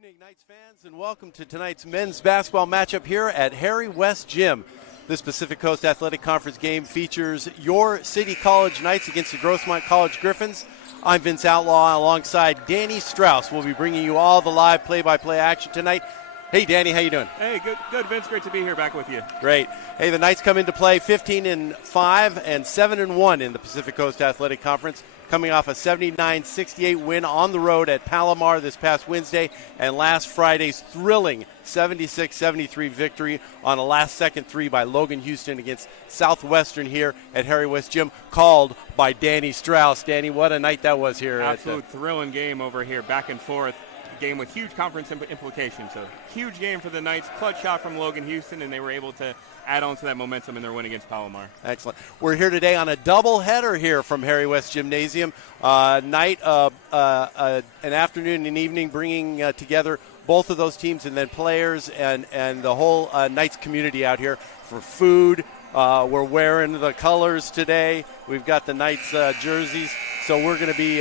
evening, Knights fans, and welcome to tonight's men's basketball matchup here at Harry West Gym. This Pacific Coast Athletic Conference game features your City College Knights against the Grossmont College Griffins. I'm Vince Outlaw alongside Danny Straus. We'll be bringing you all the live play-by-play action tonight. Hey, Danny, how you doing? Hey, good, Vince. Great to be here back with you. Great. Hey, the Knights come into play 15-5 and 7-1 in the Pacific Coast Athletic Conference, coming off a 79-68 win on the road at Palomar this past Wednesday and last Friday's thrilling 76-73 victory on a last-second three by Logan Houston against Southwestern here at Harry West Gym, called by Danny Straus. Danny, what a night that was here. Absolute thrilling game over here, back and forth. Game with huge conference implications. So huge game for the Knights. Clutch shot from Logan Houston, and they were able to add on to that momentum in their win against Palomar. Excellent. We're here today on a doubleheader here from Harry West Gymnasium. Night, an afternoon and evening, bringing together both of those teams and then players and the whole Knights community out here for food. We're wearing the colors today. We've got the Knights jerseys. So we're going to be,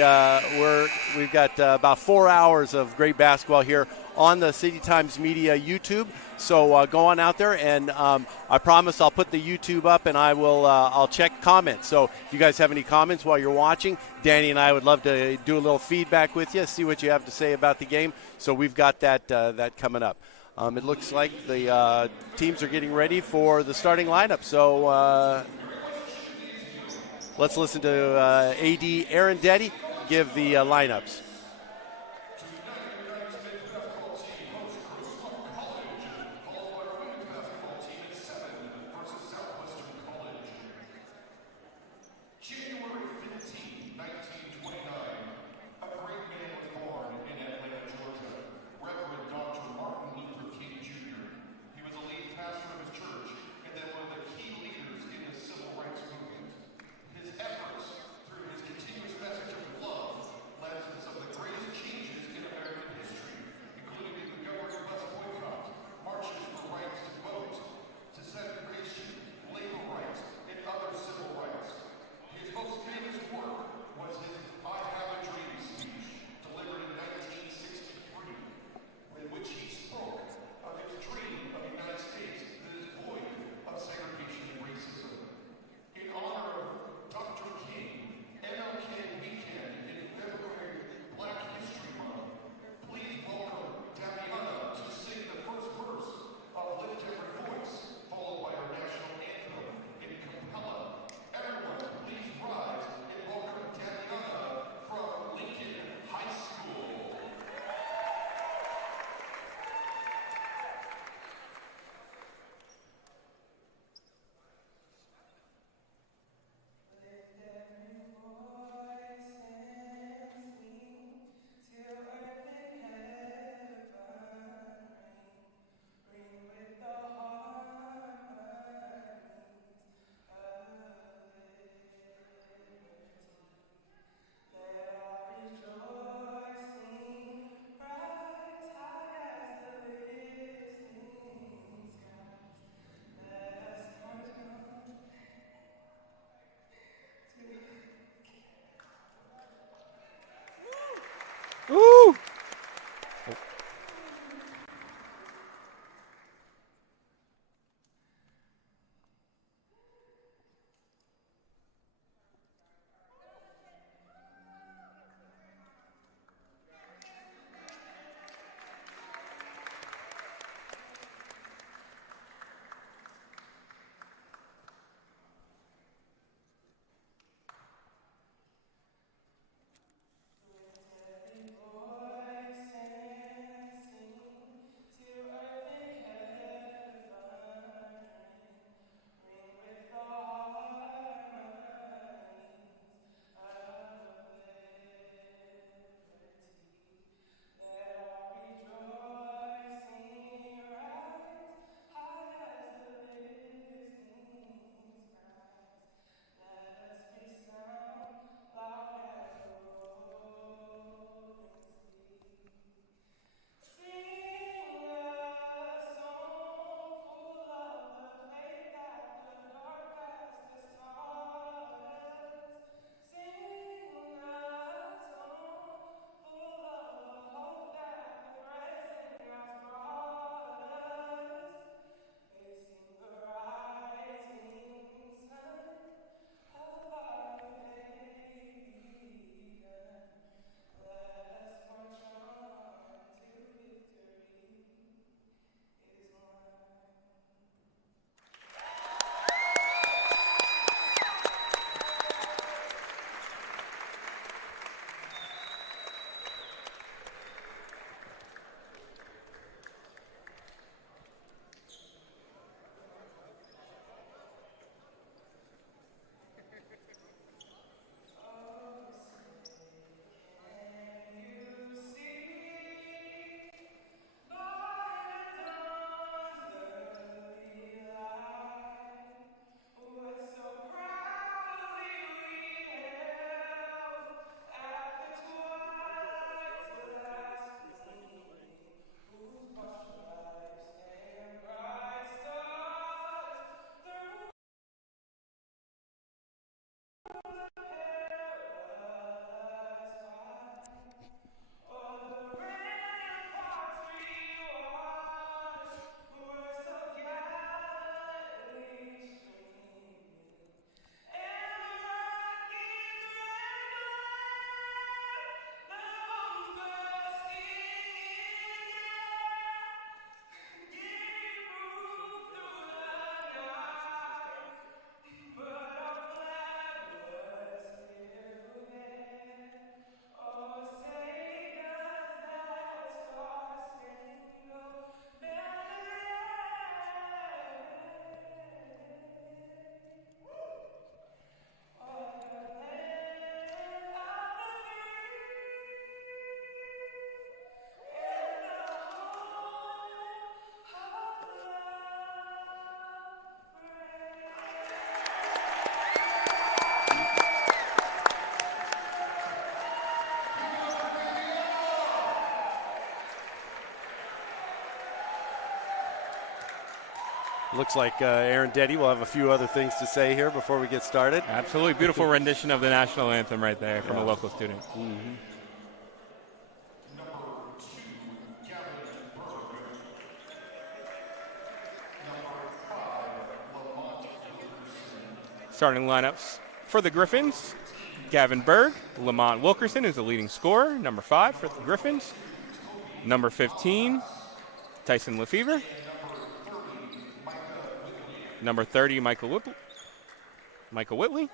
we've got about 4 hours of great basketball here on the City Times Media YouTube. So go on out there, and I promise I'll put the YouTube up, and I'll check comments. So if you guys have any comments while you're watching, Danny and I would love to do a little feedback with you, see what you have to say about the game. So we've got that coming up. It looks like the teams are getting ready for the starting lineup. So let's listen to AD Aaron Deddy give the lineups. looks like Aaron Deddy will have a few other things to say here before we get started. Absolutely. Beautiful rendition of the national anthem right there from a local student. Mm-hmm. Starting lineups for the Griffins: Gavin Berg, Lamont Wilkerson is the leading scorer, number 5 for the Griffins. Number 15, Tyson Lefevre. Number 30, Michael Whitley.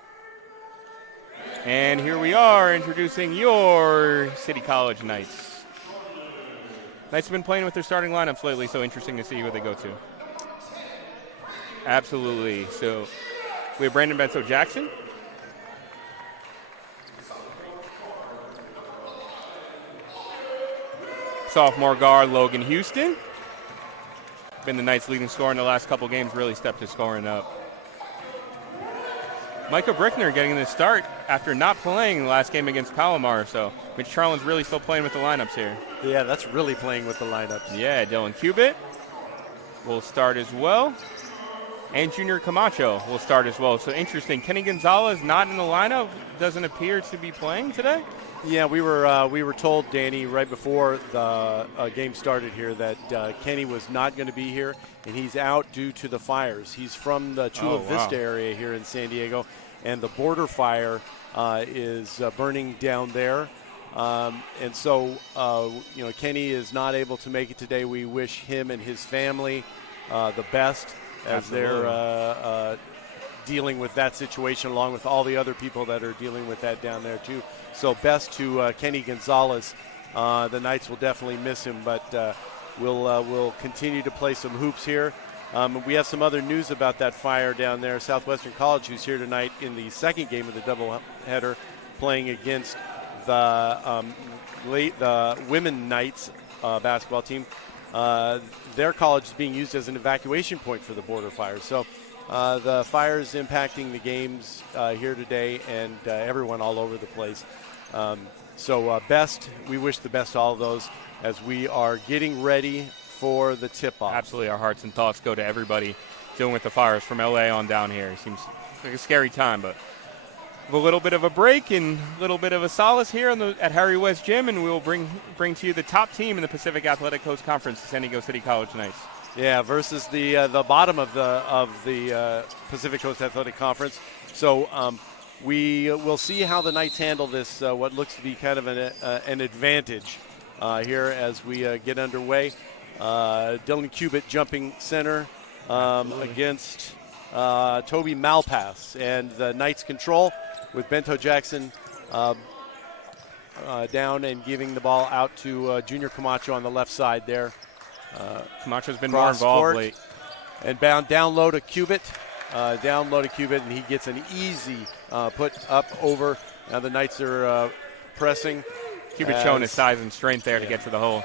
And here we are introducing your City College Knights. Knights have been playing with their starting lineups lately, so interesting to see who they go to. Absolutely. So we have Brandon Bento-Jackson. Sophomore guard Logan Houston. Been the Knights' leading scorer in the last couple games, really stepped his scoring up. Micah Brickner getting the start after not playing the last game against Palomar, so Mitch Charlin's really still playing with the lineups here. Yeah, that's really playing with the lineups. Yeah, Dylan Cubitt will start as well. And Junior Camacho will start as well. So interesting. Kenny Gonzalez not in the lineup, doesn't appear to be playing today. Yeah, we were told, Danny, right before the game started here that Kenny was not going to be here, and he's out due to the fires. He's from the Chula Vista area here in San Diego, and the border fire is burning down there. And so, Kenny is not able to make it today. We wish him and his family the best as they're dealing with that situation, along with all the other people that are dealing with that down there too. So best to Kenny Gonzalez. The Knights will definitely miss him, but we'll continue to play some hoops here. We have some other news about that fire down there. Southwestern College, who's here tonight in the second game of the doubleheader, playing against the women Knights basketball team. Their college is being used as an evacuation point for the border fire. So the fire is impacting the games here today and everyone all over the place. We wish the best to all of those as we are getting ready for the tip-off. Absolutely. Our hearts and thoughts go to everybody dealing with the fires from LA on down here. It seems like a scary time, but a little bit of a break and a little bit of a solace here at Harry West Gym, and we will bring to you the top team in the Pacific Athletic Coast Conference, the San Diego City College Knights. Yeah, versus the bottom of the Pacific Coast Athletic Conference. So we will see how the Knights handle this, what looks to be kind of an advantage here as we get underway. Dylan Cubitt jumping center against Toby Matthysse, and the Knights control with Bento-Jackson down and giving the ball out to Junior Camacho on the left side there. Camacho's been more involved late. And down low to Cubitt. And he gets an easy put up over. Now the Knights are pressing. Cubitt showing his size and strength there to get to the hole.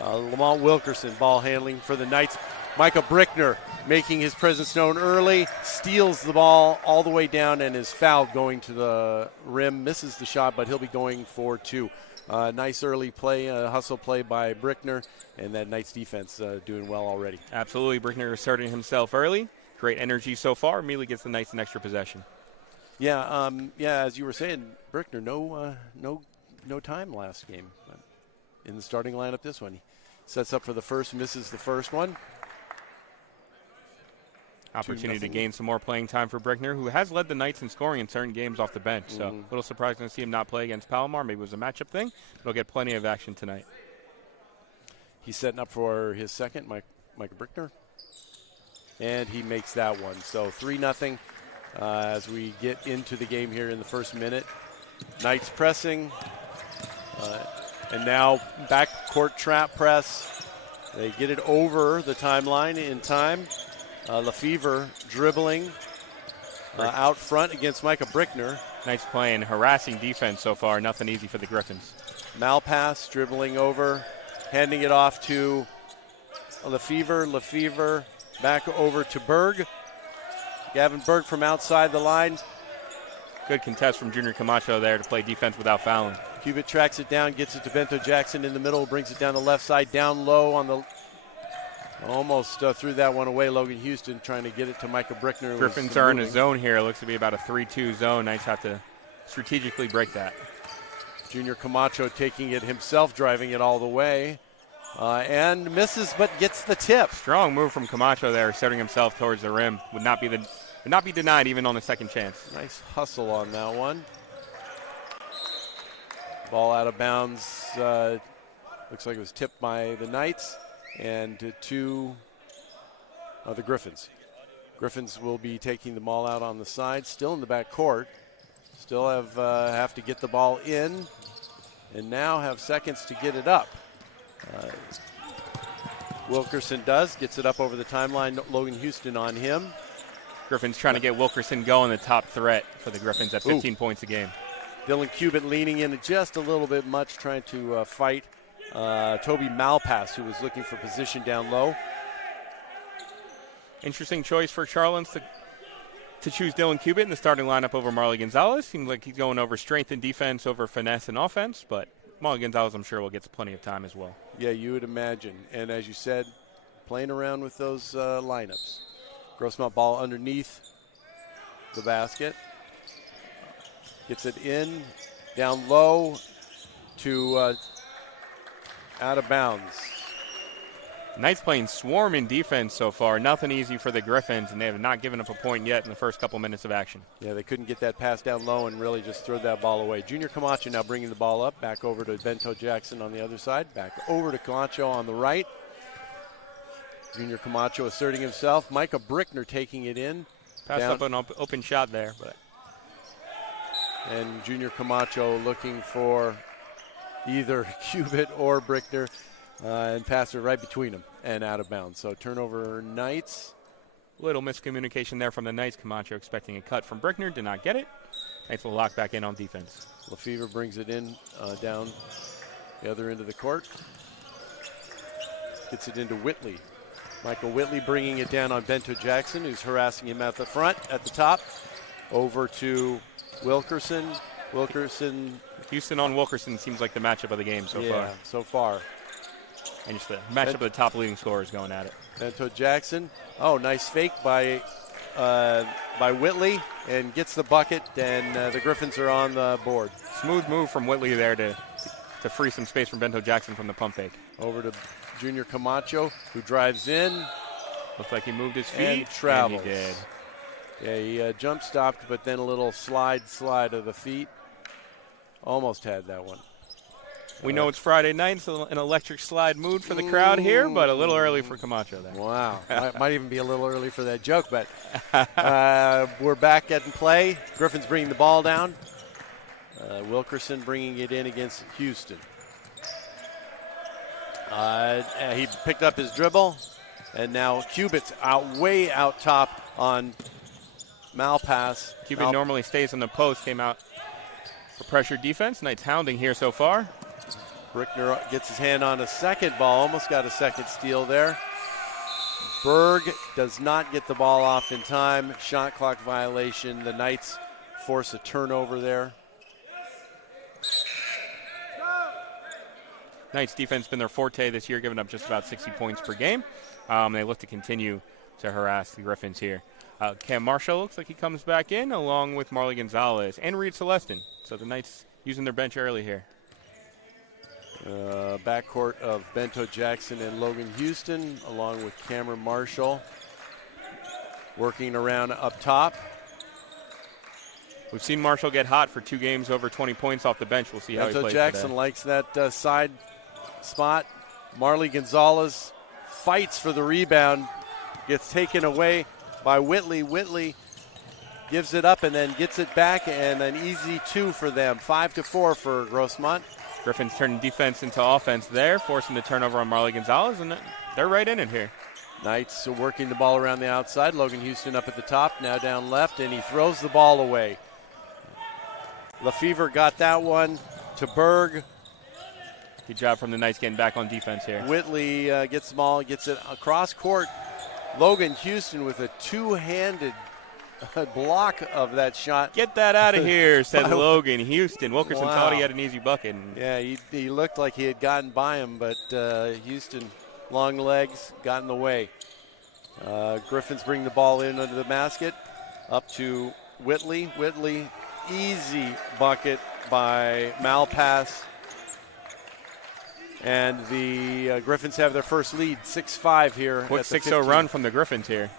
Lamont Wilkerson, ball handling for the Knights. Micah Brickner making his presence known early, steals the ball all the way down and is fouled going to the rim. Misses the shot, but he'll be going for two. Nice early play, hustle play by Brickner, and that Knights defense doing well already. Absolutely. Brickner asserting himself early. Great energy so far. Immediately gets the Knights an extra possession. Yeah, as you were saying, Brickner, no time last game. In the starting lineup this one. He sets up for the first, misses the first one. Opportunity to gain some more playing time for Brickner, who has led the Knights in scoring in certain games off the bench. So a little surprising to see him not play against Palomar. Maybe it was a matchup thing. He'll get plenty of action tonight. He's setting up for his second, Micah Brickner. And he makes that one. So 3-0 as we get into the game here in the first minute. Knights pressing. And now backcourt trap press. They get it over the timeline in time. Lefevre dribbling out front against Micah Brickner. Nice playing, harassing defense so far. Nothing easy for the Griffins. Matthysse dribbling over, handing it off to Lefevre. Lefevre back over to Berg. Gavin Berg from outside the line. Good contest from Junior Camacho there to play defense without fouling. Cubitt tracks it down, gets it to Bento-Jackson in the middle, brings it down the left side, down low on the Almost threw that one away. Logan Houston trying to get it to Micah Brickner. Griffins are in a zone here. It looks to be about a 3-2 zone. Knights have to strategically break that. Junior Camacho taking it himself, driving it all the way. And misses, but gets the tip. Strong move from Camacho there, setting himself towards the rim. Would not be denied even on the second chance. Nice hustle on that one. Ball out of bounds. Looks like it was tipped by the Knights and to the Griffins. Griffins will be taking the ball out on the side, still in the back court. Still have to get the ball in, and now have seconds to get it up. Wilkerson gets it up over the timeline. Logan Houston on him. Griffins trying to get Wilkerson going, the top threat for the Griffins at 15 points a game. Dylan Cubitt leaning in just a little bit much, trying to fight Toby Malpass, who was looking for position down low. Interesting choice for Charlins to choose Dylan Cubitt in the starting lineup over Marley Gonzalez. Seems like he's going over strength and defense over finesse and offense, but Marley Gonzalez, I'm sure, will get plenty of time as well. Yeah, you would imagine. And as you said, playing around with those lineups. Grossmont ball underneath the basket. Gets it in, down low to out of bounds. Knights playing swarm in defense so far. Nothing easy for the Griffins, and they have not given up a point yet in the first couple minutes of action. Yeah, they couldn't get that pass down low and really just throw that ball away. Junior Camacho now bringing the ball up. Back over to Bento Jackson on the other side. Back over to Camacho on the right. Junior Camacho asserting himself. Micah Brickner taking it in. Passed up an open shot there, but. And Junior Camacho looking for either Cubitt or Brickner. And pass it right between them and out of bounds. So turnover Knights. Little miscommunication there from the Knights. Camacho expecting a cut from Brickner, did not get it. Knights will lock back in on defense. Lefevre brings it in down the other end of the court. Gets it into Whitley. Michael Whitley bringing it down on Bento Jackson, who's harassing him at the front, at the top. Over to Wilkerson. Houston on Wilkerson seems like the matchup of the game so far. Yeah, so far. And just the matchup of the top leading scorers going at it. Bento Jackson. Oh, nice fake by Whitley, and gets the bucket, and the Griffins are on the board. Smooth move from Whitley there to free some space from Bento Jackson from the pump fake. Over to Junior Camacho, who drives in. Looks like he moved his feet. And travels. And he did. Yeah, he jump stopped, but then a little slide of the feet. Almost had that one. We know it's Friday night, so an electric slide mood for the crowd here, but a little early for Camacho there. Wow. might even be a little early for that joke, but we're back at play. Griffin's bringing the ball down. Wilkerson bringing it in against Houston. He picked up his dribble, and now Cubitt's way out top on Malpass. Cubitt normally stays on the post, came out for pressure defense. Knights hounding here so far. Brickner gets his hand on a second ball, almost got a second steal there. Berg does not get the ball off in time. Shot clock violation. The Knights force a turnover there. Knights defense been their forte this year, giving up just about 60 points per game. They look to continue to harass the Griffins here. Cam Marshall looks like he comes back in along with Marley Gonzalez and Reed Celestin. So the Knights using their bench early here. Backcourt of Bento Jackson and Logan Houston, along with Cameron Marshall, working around up top. We've seen Marshall get hot for 2 games over 20 points off the bench. We'll see how he plays today. Jackson likes that side spot. Marley Gonzalez fights for the rebound, gets taken away by Whitley. Whitley gives it up and then gets it back, and an easy 2 for them. 5-4 for Grossmont. Griffins turning defense into offense there, forcing the turnover on Marley Gonzalez, and they're right in it here. Knights working the ball around the outside. Logan Houston up at the top, now down left, and he throws the ball away. Lefevre got that one to Berg. Good job from the Knights getting back on defense here. Whitley gets the ball, gets it across court. Logan Houston with a two-handed block of that shot. Get that out of here, said Logan Houston. Wilkerson thought he had an easy bucket. Yeah, he looked like he had gotten by him, but Houston long legs got in the way. Griffins bring the ball in under the basket, up to Whitley. Whitley, easy bucket by Matthysse. And the Griffins have their first lead, 6-5 here. Quick 6-0 run from the Griffins here.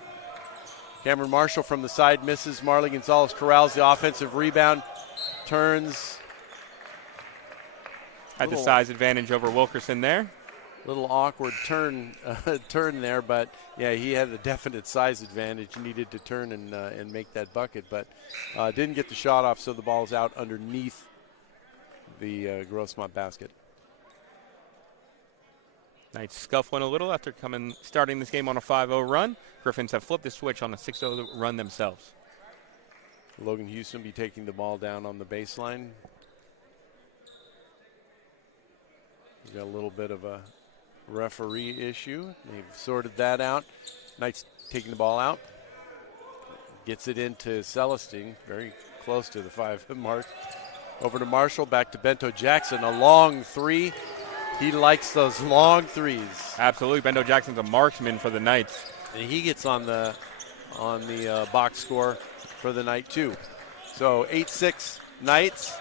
Cameron Marshall from the side misses. Marley Gonzalez corrals the offensive rebound, turns. Had the size advantage over Wilkerson there. Little awkward turn there, but yeah, he had a definite size advantage. He needed to turn and make that bucket, but didn't get the shot off, so the ball's out underneath the Grossmont basket. Knights scuffling a little after starting this game on a 5-0 run. Griffins have flipped the switch on a 6-0 run themselves. Logan Houston be taking the ball down on the baseline. He's got a little bit of a referee issue. They've sorted that out. Knights taking the ball out. Gets it into Celestine, very close to the 5 mark. Over to Marshall, back to Bento Jackson, a long three. He likes those long threes. Absolutely, Bento Jackson's a marksman for the Knights. And he gets on the box score for the night too. So 8-6 Knights.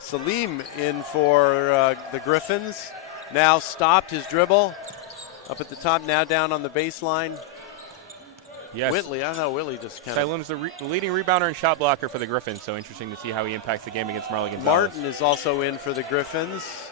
Salim in for the Griffins. Now stopped his dribble. Up at the top, now down on the baseline. Yes. Whitley, I know Whitley just kind of. Salim's the leading rebounder and shot blocker for the Griffins, so interesting to see how he impacts the game against Marley Gonzalez. Martin is also in for the Griffins.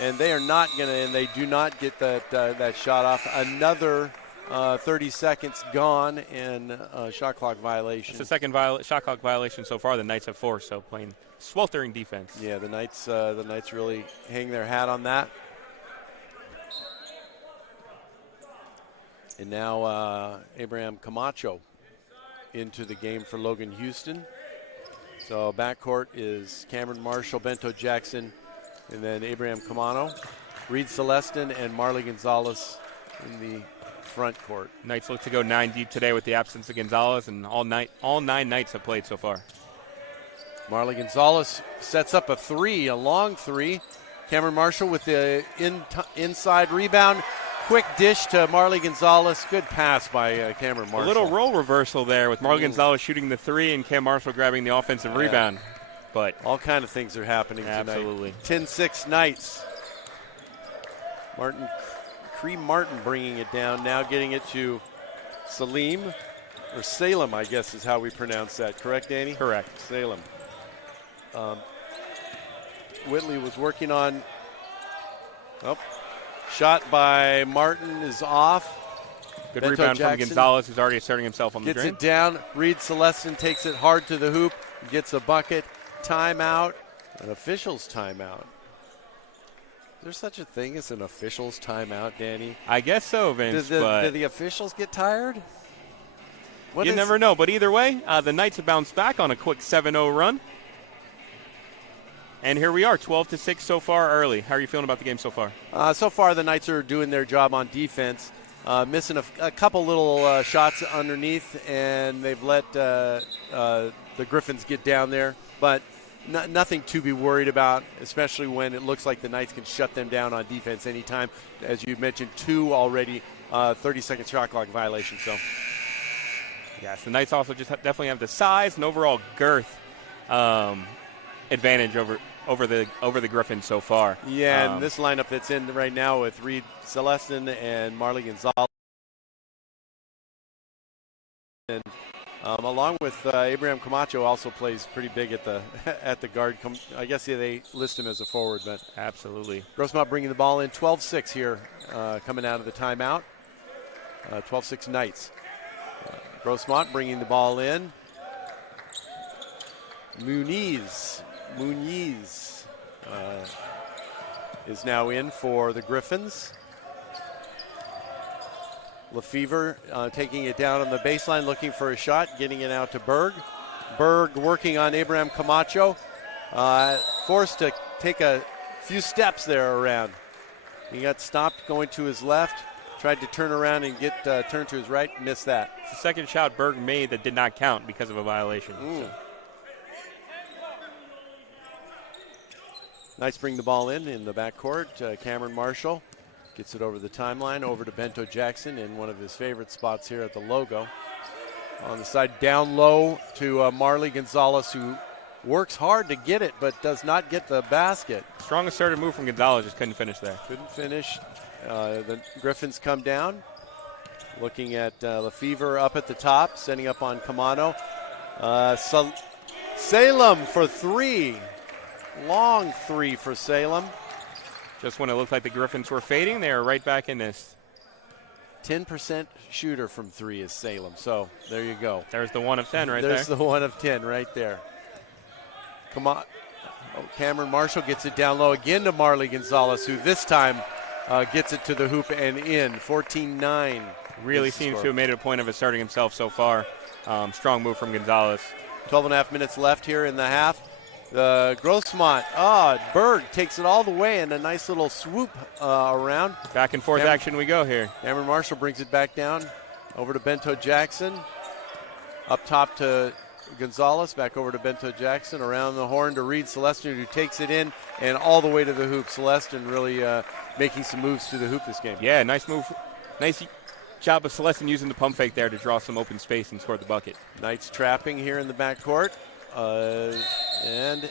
And they are not going to, and they do not get that shot off. Another 30 seconds gone and shot clock violation. It's the second shot clock violation so far. The Knights have 4, so playing sweltering defense. Yeah, the Knights really hang their hat on that. And now Abraham Camacho into the game for Logan Houston. So backcourt is Cameron Marshall, Bento Jackson, and then Abraham Camacho, Reed Celestin, and Marley Gonzalez in the front court. Knights look to go 9 deep today with the absence of Gonzalez, and all 9 Knights have played so far. Marley Gonzalez sets up a long three. Cameron Marshall with the inside rebound. Quick dish to Marley Gonzalez. Good pass by Cameron Marshall. A little role reversal there with Marley Gonzalez shooting the 3 and Cam Marshall grabbing the offensive rebound. But all kind of things are happening tonight. Absolutely. 10-6 Knights. Cream Martin bringing it down, now getting it to Salim, or Salem, I guess is how we pronounce that. Correct, Danny? Correct. Salem. Whitley was working on, shot by Martin is off. Good Bento rebound Jackson from Gonzalez, who's already asserting himself on the gets drain. it down. Reed Celestin takes it hard to the hoop, gets a bucket. Timeout, an official's timeout. Is there such a thing as an official's timeout, Danny? I guess so, Vince. Do the officials get tired? You never know, but either way, the Knights have bounced back on a quick 7-0 run. And here we are, 12-6 so far early. How are you feeling about the game so far? So far, the Knights are doing their job on defense, missing a couple little shots underneath, and they've let the Griffins get down there. But nothing to be worried about, especially when it looks like the Knights can shut them down on defense anytime. As you mentioned, 2 already 30-second shot clock violations. So, yes, the Knights also just definitely have the size and overall girth advantage over the Griffins so far. Yeah, and this lineup that's in right now with Reed Celestin and Marley Gonzalez, and along with Abraham Camacho, also plays pretty big at the guard. I guess they list him as a forward, but absolutely. Grossmont bringing the ball in, 12-6 here, coming out of the timeout. 12-6 Knights. Grossmont bringing the ball in. Muniz is now in for the Griffins. Lefevre taking it down on the baseline, looking for a shot, getting it out to Berg. Berg working on Abraham Camacho. Forced to take a few steps there around. He got stopped going to his left, tried to turn around and get turned to his right, missed that. It's the second shot Berg made that did not count because of a violation. So. Knights bring the ball in the backcourt. Cameron Marshall gets it over the timeline, over to Bento Jackson in one of his favorite spots here at the logo. On the side, down low to Marley Gonzalez, who works hard to get it but does not get the basket. Strong assertive move from Gonzalez, just couldn't finish there. Couldn't finish. The Griffins come down. Looking at Lefevre up at the top, setting up on Kamano. Salem for three. Long three for Salem. Just when it looked like the Griffins were fading, they are right back in this. 10% shooter from three is Salem, so there you go. There's the 1 of 10 right there. There's the 1 of 10 right there. Come on. Oh, Cameron Marshall gets it down low again to Marley Gonzalez, who this time gets it to the hoop and in. 14-9. Really seems to have made it a point of asserting himself so far. Strong move from Gonzalez. 12.5 minutes left here in the half. The Grossmont, Berg takes it all the way in a nice little swoop around. Back and forth action we go here. Cameron Marshall brings it back down over to Bento Jackson. Up top to Gonzalez, back over to Bento Jackson, around the horn to Reed Celestin, who takes it in and all the way to the hoop. Celestin really making some moves to the hoop this game. Yeah, nice move. Nice job of Celestin using the pump fake there to draw some open space and score the bucket. Knights trapping here in the backcourt. And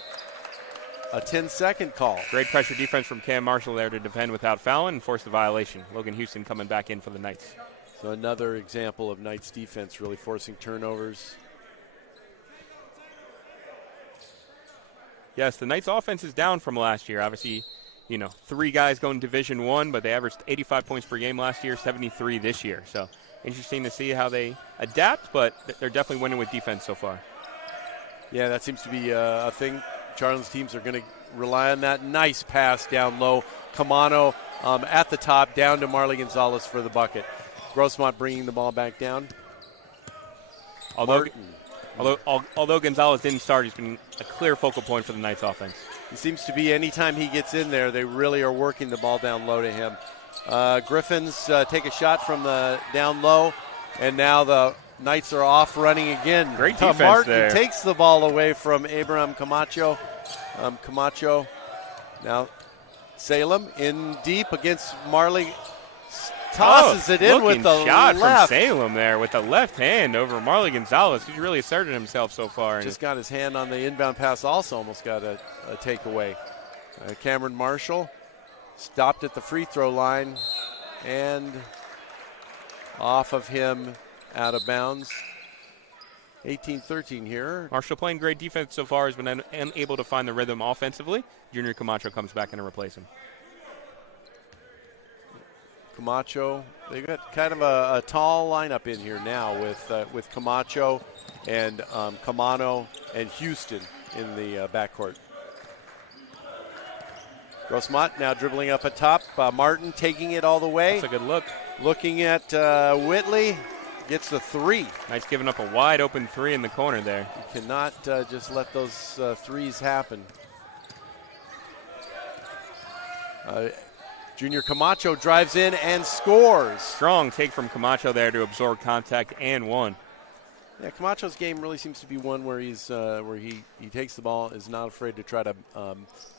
a 10-second call. Great pressure defense from Cam Marshall there to defend without fouling and force the violation. Logan Houston coming back in for the Knights. So another example of Knights defense really forcing turnovers. Yes, the Knights offense is down from last year. Obviously, 3 guys going Division I, but they averaged 85 points per game last year, 73 this year. So interesting to see how they adapt, but they're definitely winning with defense so far. Yeah, that seems to be a thing. Charlton's teams are going to rely on that. Nice pass down low. Kamano at the top, down to Marley Gonzalez for the bucket. Grossmont bringing the ball back down. Although Gonzalez didn't start, he's been a clear focal point for the Knights offense. It seems to be anytime he gets in there, they really are working the ball down low to him. Griffins take a shot from the down low, and now the Knights are off running again. Great defense Martin there. Takes the ball away from Abraham Camacho. Camacho. Now Salem in deep against Marley. Tosses it in with the shot left. From Salem there with the left hand over Marley Gonzalez. He's really asserted himself so far. Just got his hand on the inbound pass. Also almost got a takeaway. Cameron Marshall stopped at the free throw line and off of him. Out of bounds. 18-13 here. Marshall playing great defense so far, has been unable to find the rhythm offensively. Junior Camacho comes back in to replace him. Camacho, they've got kind of a tall lineup in here now with Camacho and Kamano and Houston in the backcourt. Grossmont now dribbling up at top. Martin taking it all the way. That's a good look. Looking at Whitley. Gets the 3. Nice giving up a wide open 3 in the corner there. You cannot just let those threes happen. Junior Camacho drives in and scores. Strong take from Camacho there to absorb contact and one. Yeah, Camacho's game really seems to be one where he's where he takes the ball, is not afraid to try to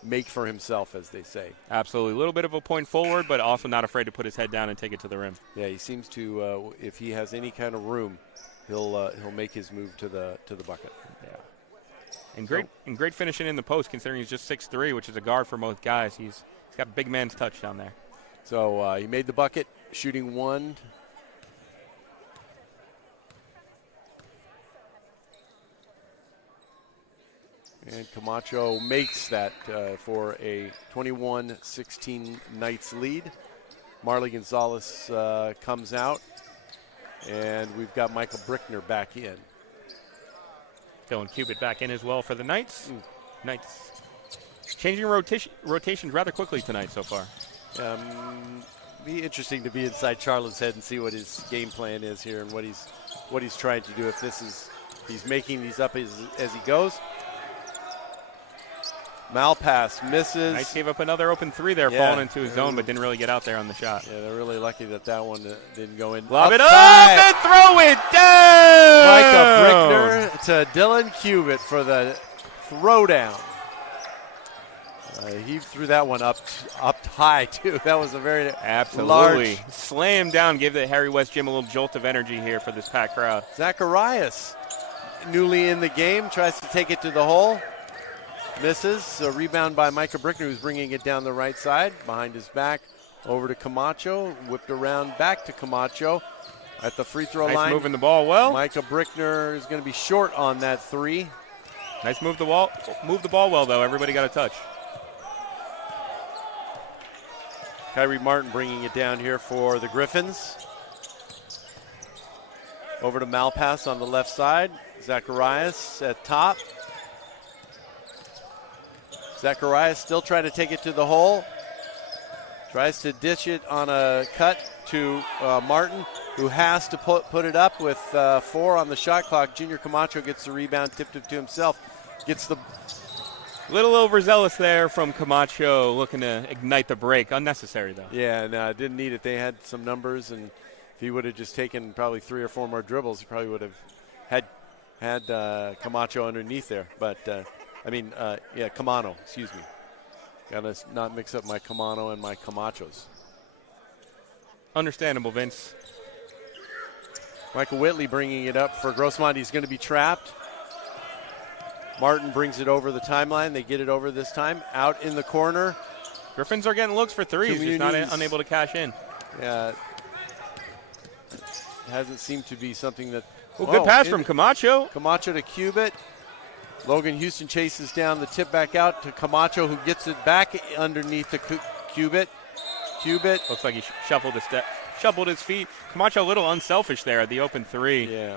make for himself, as they say. Absolutely, a little bit of a point forward, but also not afraid to put his head down and take it to the rim. Yeah, he seems to. If he has any kind of room, he'll make his move to the bucket. Yeah, and great finishing in the post, considering he's just 6'3", which is a guard for most guys. He's got big man's touch down there. So he made the bucket, shooting 1. And Camacho makes that for a 21-16 Knights lead. Marley Gonzalez comes out, and we've got Michael Brickner back in. Dylan Cubitt back in as well for the Knights. Knights changing rotations rather quickly tonight so far. Be interesting to be inside Charlo's head and see what his game plan is here and what he's trying to do. If he's making these up as he goes. Malpass misses. Knights gave up another open 3 there, falling into his zone, but didn't really get out there on the shot. Yeah, they're really lucky that one didn't go in. Lob it up and throw it down! Micah Brickner to Dylan Cubitt for the throwdown. He threw that one up high, too. That was a very absolutely large. Slam down, give the Harry West Gym a little jolt of energy here for this packed crowd. Zacharias, newly in the game, tries to take it to the hole. Misses. A rebound by Micah Brickner, who's bringing it down the right side. Behind his back, over to Camacho. Whipped around back to Camacho at the free throw line. Nice moving the ball well. Micah Brickner is going to be short on that three. Nice move the ball well, though. Everybody got a touch. Kyrie Martin bringing it down here for the Griffins. Over to Matthysse on the left side. Zacharias at top. Zacharias still trying to take it to the hole. Tries to dish it on a cut to Martin, who has to put it up with 4 on the shot clock. Junior Camacho gets the rebound, tipped it to himself. Gets the... Little overzealous there from Camacho, looking to ignite the break. Unnecessary, though. Yeah, no, didn't need it. They had some numbers, and if he would have just taken probably 3 or 4 more dribbles, he probably would have had Camacho underneath there. But, Camano, excuse me. Got to not mix up my Camano and my Camachos. Understandable, Vince. Michael Whitley bringing it up for Grossmont. He's going to be trapped. Martin brings it over the timeline. They get it over this time. Out in the corner. Griffins are getting looks for threes, just not unable to cash in. Yeah. It hasn't seemed to be something that... Good pass from Camacho. Camacho to Cubitt. Logan Houston chases down the tip back out to Camacho, who gets it back underneath to Cubitt. Cubitt. Looks like he shuffled his feet. Camacho a little unselfish there at the open three. Yeah.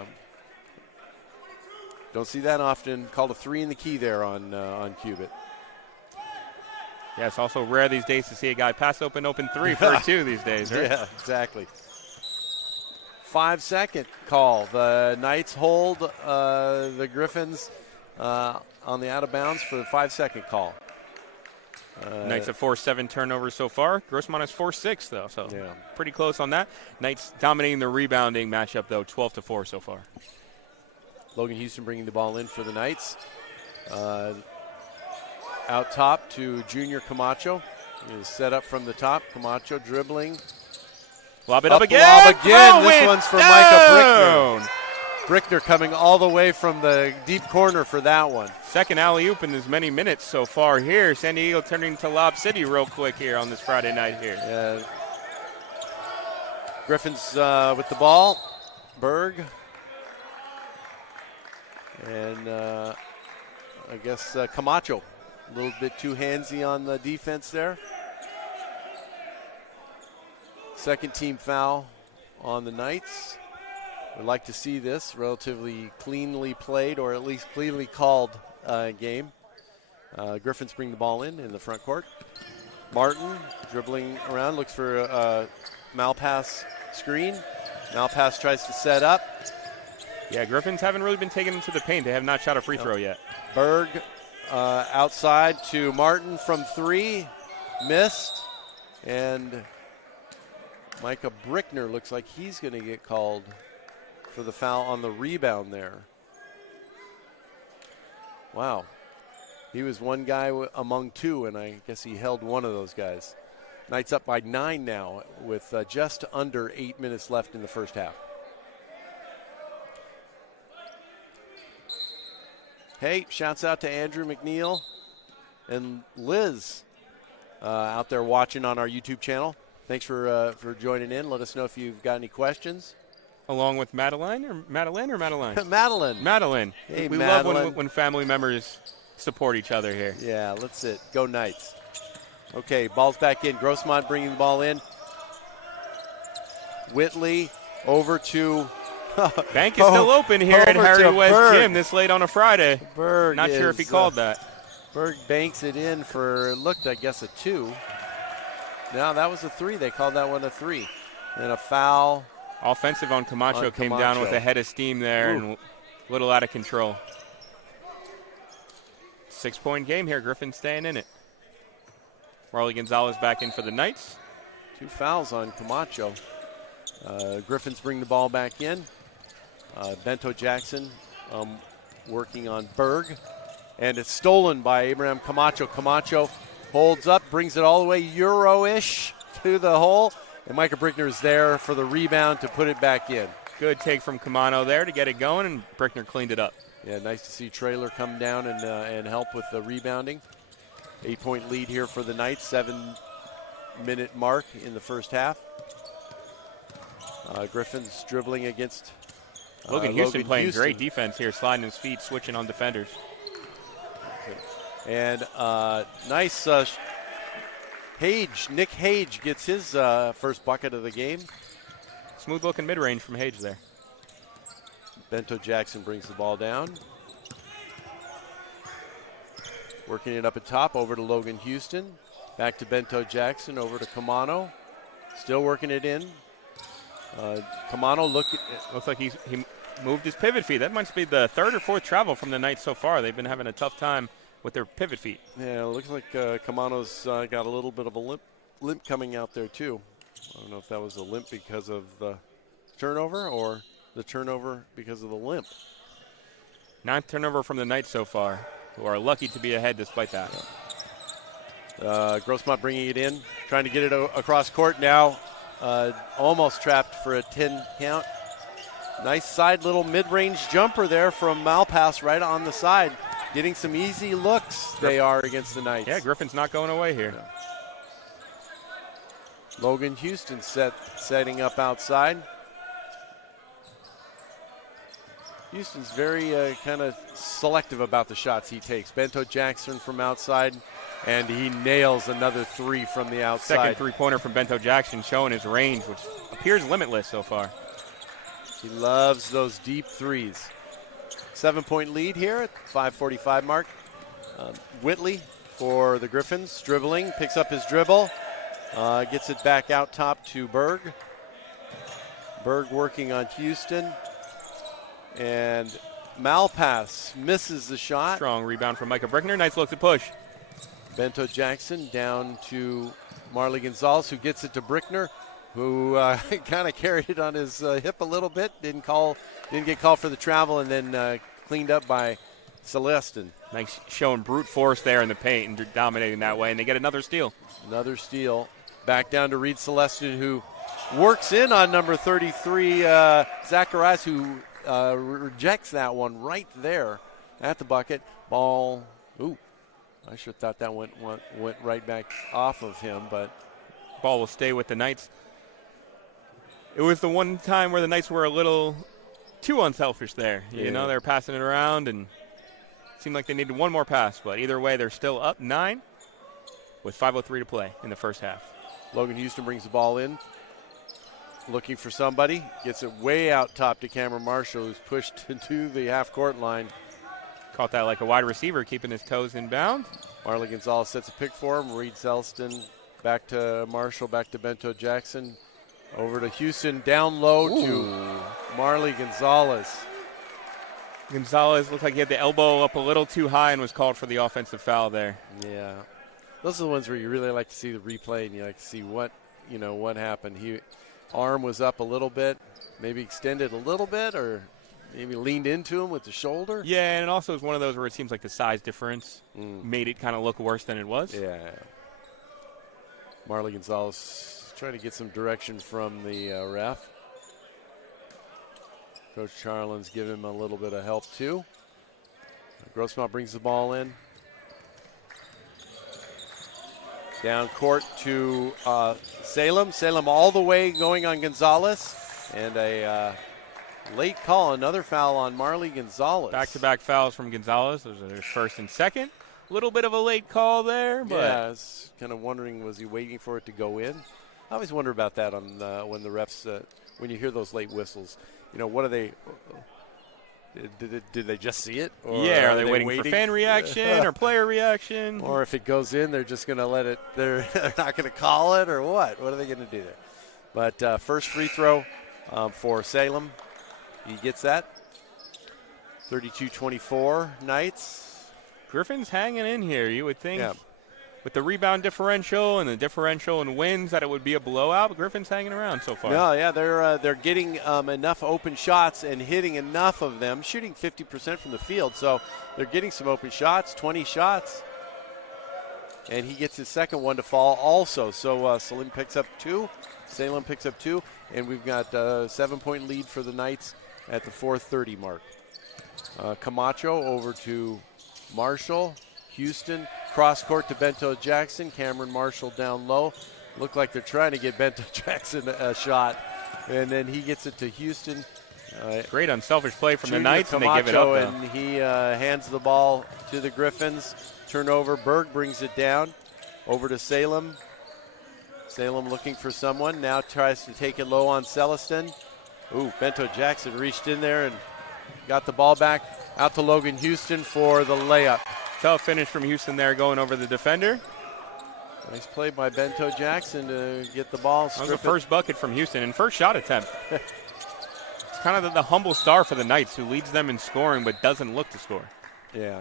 Don't see that often. Called a 3 in the key there on Cubitt. Yeah, it's also rare these days to see a guy pass open 3 for a 2 these days, right? Yeah, exactly. 5-second call. The Knights hold the Griffins on the out of bounds for the 5-second call. Knights have 4-7 turnovers so far. Grossmont has 4-6 though, so pretty close on that. Knights dominating the rebounding matchup though, 12-4 so far. Logan Houston bringing the ball in for the Knights. Out top to Junior Camacho. Is set up from the top. Camacho dribbling. Lob it up again. Lob again. This Throw one's for down. Micah Brickner. Brickner coming all the way from the deep corner for that one. Second alley-oop in as many minutes so far here. San Diego turning to Lob City real quick here on this Friday night here. Griffins with the ball. Berg. And I guess Camacho. A little bit too handsy on the defense there. Second team foul on the Knights. We'd like to see this relatively cleanly played, or at least cleanly called game. Griffins bring the ball in the front court. Martin dribbling around, looks for a Matthysse screen. Matthysse tries to set up. Yeah, Griffins haven't really been taken into the paint. They have not shot a free throw yet. Berg outside to Martin from 3. Missed. And Micah Brickner looks like he's going to get called for the foul on the rebound there. Wow. He was one guy among 2, and I guess he held one of those guys. Knights up by 9 now with just under 8 minutes left in the first half. Hey, shouts out to Andrew McNeil and Liz out there watching on our YouTube channel. Thanks for joining in. Let us know if you've got any questions. Along with Madeline. Madeline. Madeline. Hey, we Madeline. love when family members support each other here. Yeah, that's it. Go Knights. Okay, ball's back in. Grossmont bringing the ball in. Whitley over to... Bank is still open here at Harry West Berg. Gym this late on a Friday. Berg Not sure if he called that. Berg banks it in for, it looked, I guess, a 2. No, that was a 3. They called that one a 3. And a foul. Offensive on Camacho came down with a head of steam there and a little out of control. 6-point game here. Griffin staying in it. Marley Gonzalez back in for the Knights. 2 fouls on Camacho. Griffins bring the ball back in. Bento Jackson working on Berg. And it's stolen by Abraham Camacho. Camacho holds up, brings it all the way Euro-ish to the hole, and Micah Brickner is there for the rebound to put it back in. Good take from Camano there to get it going, and Brickner cleaned it up. Yeah, nice to see Traylor come down and help with the rebounding. 8-point lead here for the Knights, 7-minute mark in the first half. Griffin's dribbling against Logan Houston playing great defense here, sliding his feet, switching on defenders. And nice Nick Hage gets his first bucket of the game. Smooth looking mid-range from Hage there. Bento Jackson brings the ball down. Working it up at top, over to Logan Houston. Back to Bento Jackson, over to Camano. Still working it in. Camano looks like he moved his pivot feet. That might be the third or fourth travel from the Knights so far. They've been having a tough time with their pivot feet. Yeah, it looks like Camano's got a little bit of a limp coming out there too. I don't know if that was a limp because of the turnover or the turnover because of the limp. 9th turnover from the Knights so far, who are lucky to be ahead despite that. Grossmont bringing it in, trying to get it across court now. Almost trapped for a 10 count. Nice side little mid-range jumper there from Matthysse right on the side. Getting some easy looks they are against the Knights. Yeah, Griffin's not going away here. Yeah. Logan Houston setting up outside. Houston's very kind of selective about the shots he takes. Bento Jackson from outside, and he nails another three from the outside. Second three-pointer from Bento Jackson, showing his range, which appears limitless so far. He loves those deep threes. 7-point lead here at 5:45 mark. Whitley for the Griffins, dribbling, picks up his dribble, gets it back out top to Berg. Berg working on Houston. And Matthysse misses the shot. Strong rebound from Micah Brickner. Nice look to push. Bento Jackson down to Marley Gonzalez, who gets it to Brickner, who kind of carried it on his hip a little bit. Didn't get called for the travel, and then cleaned up by Celestin. Nice showing brute force there in the paint and dominating that way, and they get another steal. Another steal. Back down to Reed Celestin, who works in on number 33, Zacharias, who rejects that one right there at the bucket. Ball, ooh, I sure thought that went right back off of him, but ball will stay with the Knights. It was the one time where the Knights were a little too unselfish there. Yeah. You know, they were passing it around and it seemed like they needed one more pass, but either way, they're still up 9 with 5:03 to play in the first half. Logan Houston brings the ball in, looking for somebody, gets it way out top to Cameron Marshall, who's pushed to the half-court line. Caught that like a wide receiver, keeping his toes in bounds. Marley Gonzalez sets a pick for him. Reed Celestin back to Marshall, back to Bento Jackson. Over to Houston, down low to Marley Gonzalez. Gonzalez looked like he had the elbow up a little too high and was called for the offensive foul there. Yeah. Those are the ones where you really like to see the replay and you like to see what happened. Arm was up a little bit, maybe extended a little bit, or maybe leaned into him with the shoulder. Yeah, and it also is one of those where it seems like the size difference made it kind of look worse than it was. Yeah. Marley Gonzalez trying to get some direction from the ref. Coach Charlin's giving him a little bit of help too. Grossmont brings the ball in. Down court to Salem. Salem all the way going on Gonzalez. And a late call, another foul on Marley Gonzalez. Back-to-back fouls from Gonzalez. Those are their first and second. A little bit of a late call there. But yeah, I was kind of wondering, was he waiting for it to go in? I always wonder about that on when the refs, when you hear those late whistles. What are they? Did they just see it? Or are they waiting for fan reaction or player reaction? Or if it goes in, they're just going to let it, they're not going to call it, or what? What are they going to do there? But first free throw for Salem. He gets that. 32-24 Knights. Griffin's hanging in here. You would think with the rebound differential and the differential in wins that it would be a blowout, but Griffin's hanging around so far. No, yeah, they're getting enough open shots and hitting enough of them, shooting 50% from the field. So they're getting some open shots, 20 shots. and he gets his second one to fall also. So Salem picks up two, and we've got a 7-point lead for the Knights at the 4:30 mark. Camacho over to Marshall. Houston, cross court to Bento Jackson. Cameron Marshall down low. Look like they're trying to get Bento Jackson a shot. And then he gets it to Houston. Great unselfish play from the Knights, Camacho, and they give it up, though. and he hands the ball to the Griffins. Turnover. Berg brings it down over to Salem. Salem looking for someone. Now tries to take it low on Celestin. Ooh, Bento Jackson reached in there and got the ball back out to Logan Houston for the layup. Tough finish from Houston there, going over the defender. Nice play by Bento Jackson to get the ball. That was the first bucket from Houston and first shot attempt. It's kind of the humble star for the Knights, who leads them in scoring but doesn't look to score. Yeah,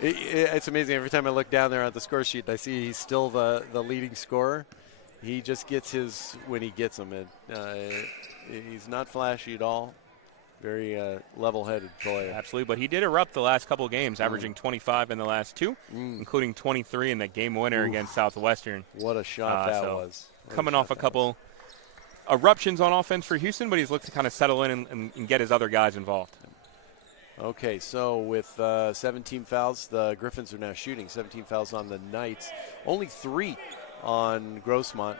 it's amazing. Every time I look down there at the score sheet, I see he's still the leading scorer. He just gets his when he gets them. He's not flashy at all. Very level-headed player. Absolutely, but he did erupt the last couple of games, averaging 25 in the last two, including 23 in the game winner against Southwestern. What a shot that was. Coming off a couple eruptions on offense for Houston, but he's looked to kind of settle in and get his other guys involved. Okay, so with 17 fouls, the Griffins are now shooting. 17 fouls on the Knights. Only 3 on Grossmont.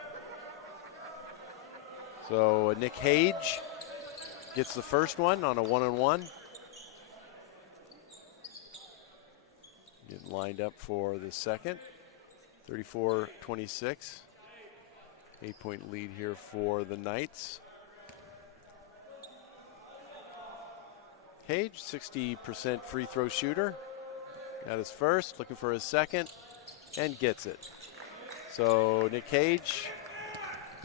So Nick Hage gets the first one on a 1-on-1. Getting lined up for the second. 34-26. 8-point lead here for the Knights. Hage, 60% free throw shooter. Got his first, looking for his second, and gets it. So Nick Hage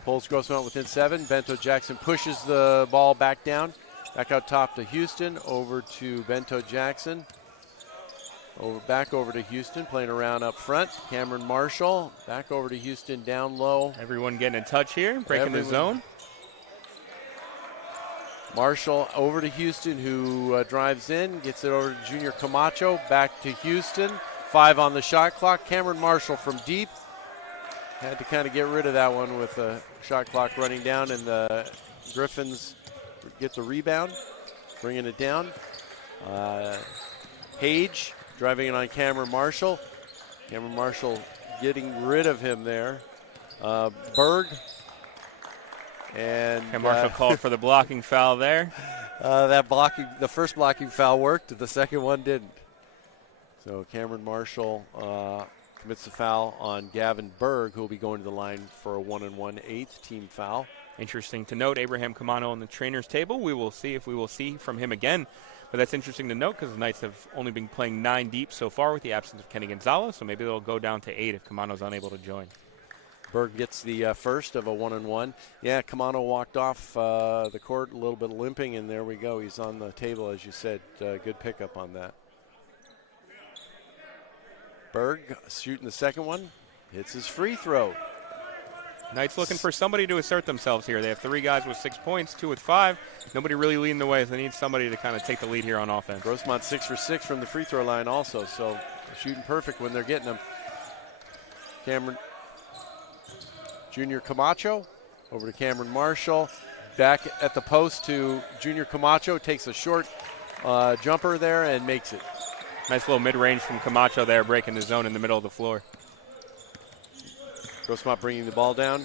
pulls Grossmont within 7. Bento Jackson pushes the ball back down. Back out top to Houston. Over to Bento Jackson. Back over to Houston, playing around up front. Cameron Marshall. Back over to Houston, down low. Everyone getting in touch here, breaking the zone. Marshall over to Houston, who drives in. Gets it over to Junior Camacho. Back to Houston. 5 on the shot clock. Cameron Marshall from deep. Had to kind of get rid of that one with the shot clock running down, and the Griffins get the rebound, bringing it down. Page driving it on Cameron Marshall. Cameron Marshall getting rid of him there. Berg. And Marshall called for the blocking foul there. The first blocking foul worked, the second one didn't. So Cameron Marshall commits the foul on Gavin Berg, who will be going to the line for a 1-on-1 8th team foul. Interesting to note, Abraham Camano on the trainer's table. We will see if we will see from him again. But that's interesting to note because the Knights have only been playing 9 deep so far with the absence of Kenny Gonzalez, so maybe they'll go down to 8 if Camano's unable to join. Berg gets the first of a 1-on-1. Yeah, Camano walked off the court a little bit limping, and there we go. He's on the table, as you said. Good pickup on that. Berg shooting the second one. Hits his free throw. Knights looking for somebody to assert themselves here. They have 3 guys with 6 points, 2 with 5. Nobody really leading the way, so they need somebody to kind of take the lead here on offense. Grossmont 6 for 6 from the free throw line also, so shooting perfect when they're getting them. Junior Camacho over to Cameron Marshall. Back at the post to Junior Camacho. Takes a short jumper there and makes it. Nice little mid-range from Camacho there, breaking the zone in the middle of the floor. Grossmont bringing the ball down.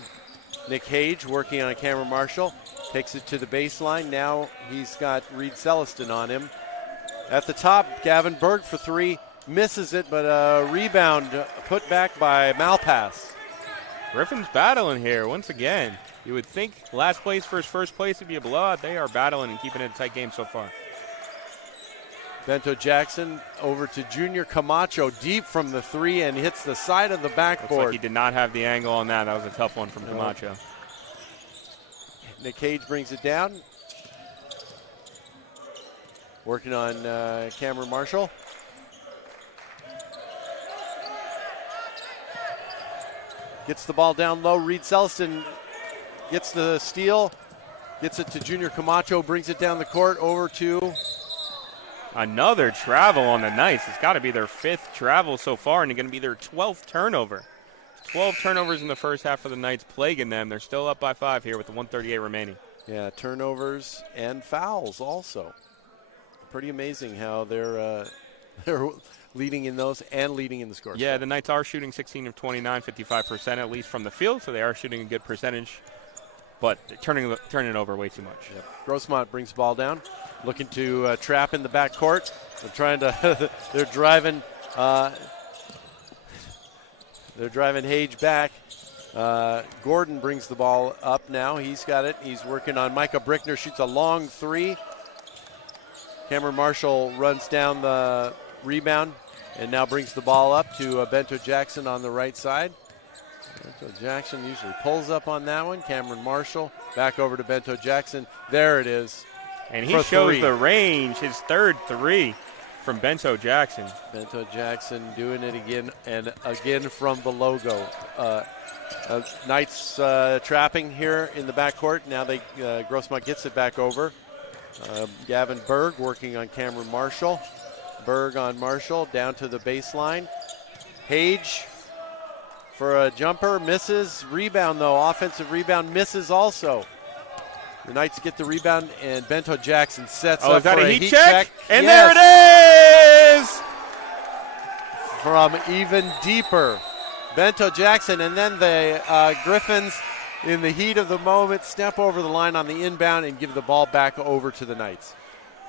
Nick Hage working on Cameron Marshall. Takes it to the baseline. Now he's got Reed Celestin on him. At the top, Gavin Berg for 3. Misses it, but a rebound put back by Matthysse. Griffin's battling here once again. You would think last place versus first place would be a blowout. They are battling and keeping it a tight game so far. Bento Jackson over to Junior Camacho, deep from the 3, and hits the side of the backboard. Looks like he did not have the angle on that. That was a tough one from Camacho. Nick Cage brings it down. Working on Cameron Marshall. Gets the ball down low. Reed Celestin gets the steal. Gets it to Junior Camacho. Brings it down the court over to Another travel on the Knights. It's got to be their 5th travel so far, and it's going to be their 12th turnover. 12 turnovers in the first half for the Knights, plaguing them. They're still up by 5 here with the 1:38 remaining. Yeah, turnovers and fouls also. Pretty amazing how they're leading in those and leading in the score. Yeah, the Knights are shooting 16 of 29, 55% at least from the field, so they are shooting a good percentage, but turning it over way too much. Yep. Grossmont brings the ball down, looking to trap in the backcourt. They're trying to. They're driving. They're driving Hage back. Gordon brings the ball up now. He's got it. He's working on Micah Brickner. Shoots a long 3. Cameron Marshall runs down the rebound and now brings the ball up to Bento Jackson on the right side. Bento Jackson usually pulls up on that one. Cameron Marshall back over to Bento Jackson. There it is. And he shows the range, his 3rd 3 from Bento Jackson. Bento Jackson doing it again and again from the logo. Knights trapping here in the backcourt. Now Grossmont gets it back over. Gavin Berg working on Cameron Marshall. Berg on Marshall down to the baseline. Hage for a jumper, misses. Rebound though, offensive rebound, misses also. The Knights get the rebound and Bento Jackson sets up for a heat check. And yes, there it is! From even deeper. Bento Jackson, and then the Griffins, in the heat of the moment, step over the line on the inbound and give the ball back over to the Knights.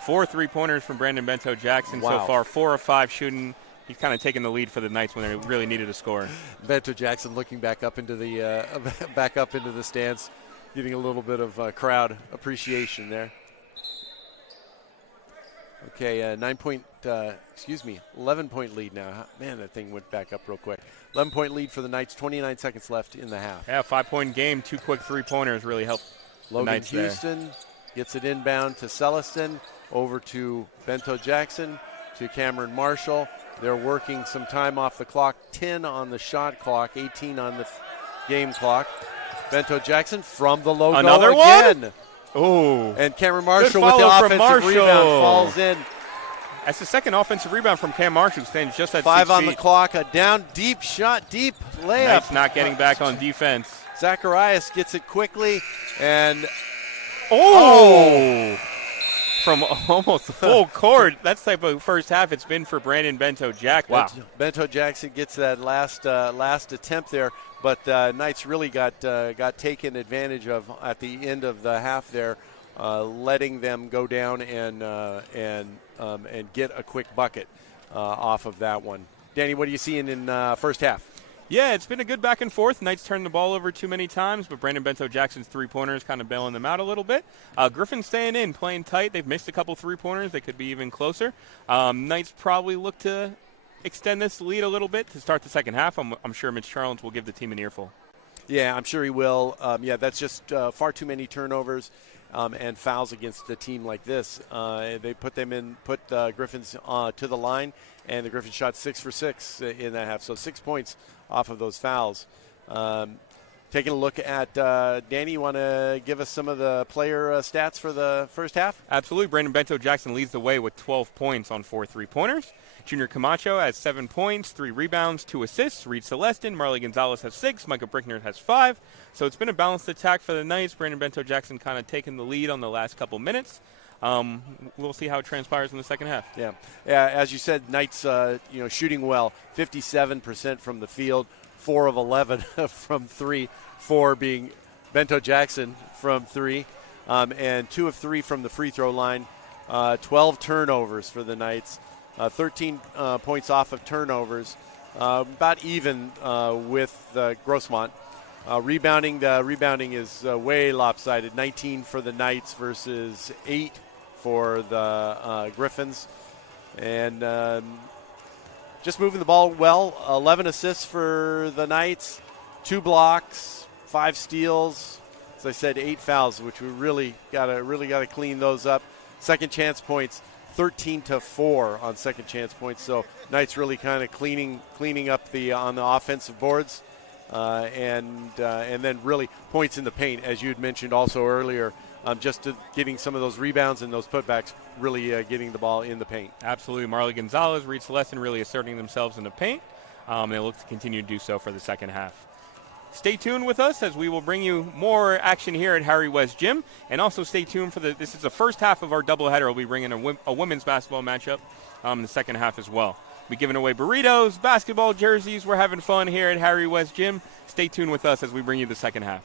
4 3-pointers from Brandon Bento Jackson so far, 4 of 5 shooting. He's kind of taken the lead for the Knights when they really needed a score. Bento Jackson looking back up into the stands, getting a little bit of crowd appreciation there. Okay, 11-point lead now. Man, that thing went back up real quick. 11-point lead for the Knights, 29 seconds left in the half. Yeah, 5-point game, 2 quick 3-pointers really helped Logan the Knights Houston there. Gets it inbound to Celestin, over to Bento Jackson, to Cameron Marshall. They're working some time off the clock, 10 on the shot clock, 18 on the game clock. Bento Jackson from the logo Another again. One? Oh. And Cameron Marshall with the offensive rebound falls in. That's the 2nd offensive rebound from Cam Marshall, who stands just at 5 6 on feet. the clock, a down, deep shot, deep layup. Knights not getting back on defense. Zacharias gets it quickly, and from almost full court. That's the type of first half it's been for Brandon Bento Jackson. Wow. Bento Jackson gets that last attempt there, but Knights really got taken advantage of at the end of the half there, letting them go down and get a quick bucket off of that one. Danny, what are you seeing in first half? Yeah, it's been a good back and forth. Knights turned the ball over too many times, but Brandon Bento Jackson's 3-pointers kind of bailing them out a little bit. Griffin staying in, playing tight. They've missed a couple 3-pointers. They could be even closer. Knights probably look to extend this lead a little bit to start the second half. I'm sure Mitch Charlins will give the team an earful. Yeah, I'm sure he will. That's just far too many turnovers and fouls against a team like this. They put Griffins to the line, and the Griffins shot 6 for 6 in that half. So 6 points off of those fouls. Taking a look at Danny, you want to give us some of the player stats for the first half? Absolutely. Brandon Bento Jackson leads the way with 12 points on 4 3-pointers. Junior Camacho has 7 points, 3 rebounds, 2 assists. Reed Celestin, Marley Gonzalez has 6. Micah Brickner has 5. So it's been a balanced attack for the Knights. Brandon Bento Jackson kind of taking the lead on the last couple minutes. We'll see how it transpires in the second half. Yeah, as you said, Knights shooting well, 57% from the field, 4 of 11 from 3, 4 being Bento Jackson from 3, and 2 of 3 from the free throw line. 12 turnovers for the Knights, 13 points off of turnovers, about even with Grossmont. Rebounding is way lopsided, 19 for the Knights versus 8 for the Griffins. And just moving the ball well, 11 assists for the Knights, 2 blocks, 5 steals. As I said, 8 fouls, which we really gotta clean those up. Second chance points, 13-4 on second chance points. So Knights really kind of cleaning up on the offensive boards. And then really points in the paint, as you had mentioned also earlier. just getting some of those rebounds and those putbacks, really getting the ball in the paint. Absolutely. Marley Gonzalez, Reed Celestin really asserting themselves in the paint. They look to continue to do so for the second half. Stay tuned with us as we will bring you more action here at Harry West Gym. And also stay tuned for this is the first half of our doubleheader. We'll be bringing a women's basketball matchup in the second half as well. We'll be giving away burritos, basketball jerseys. We're having fun here at Harry West Gym. Stay tuned with us as we bring you the second half.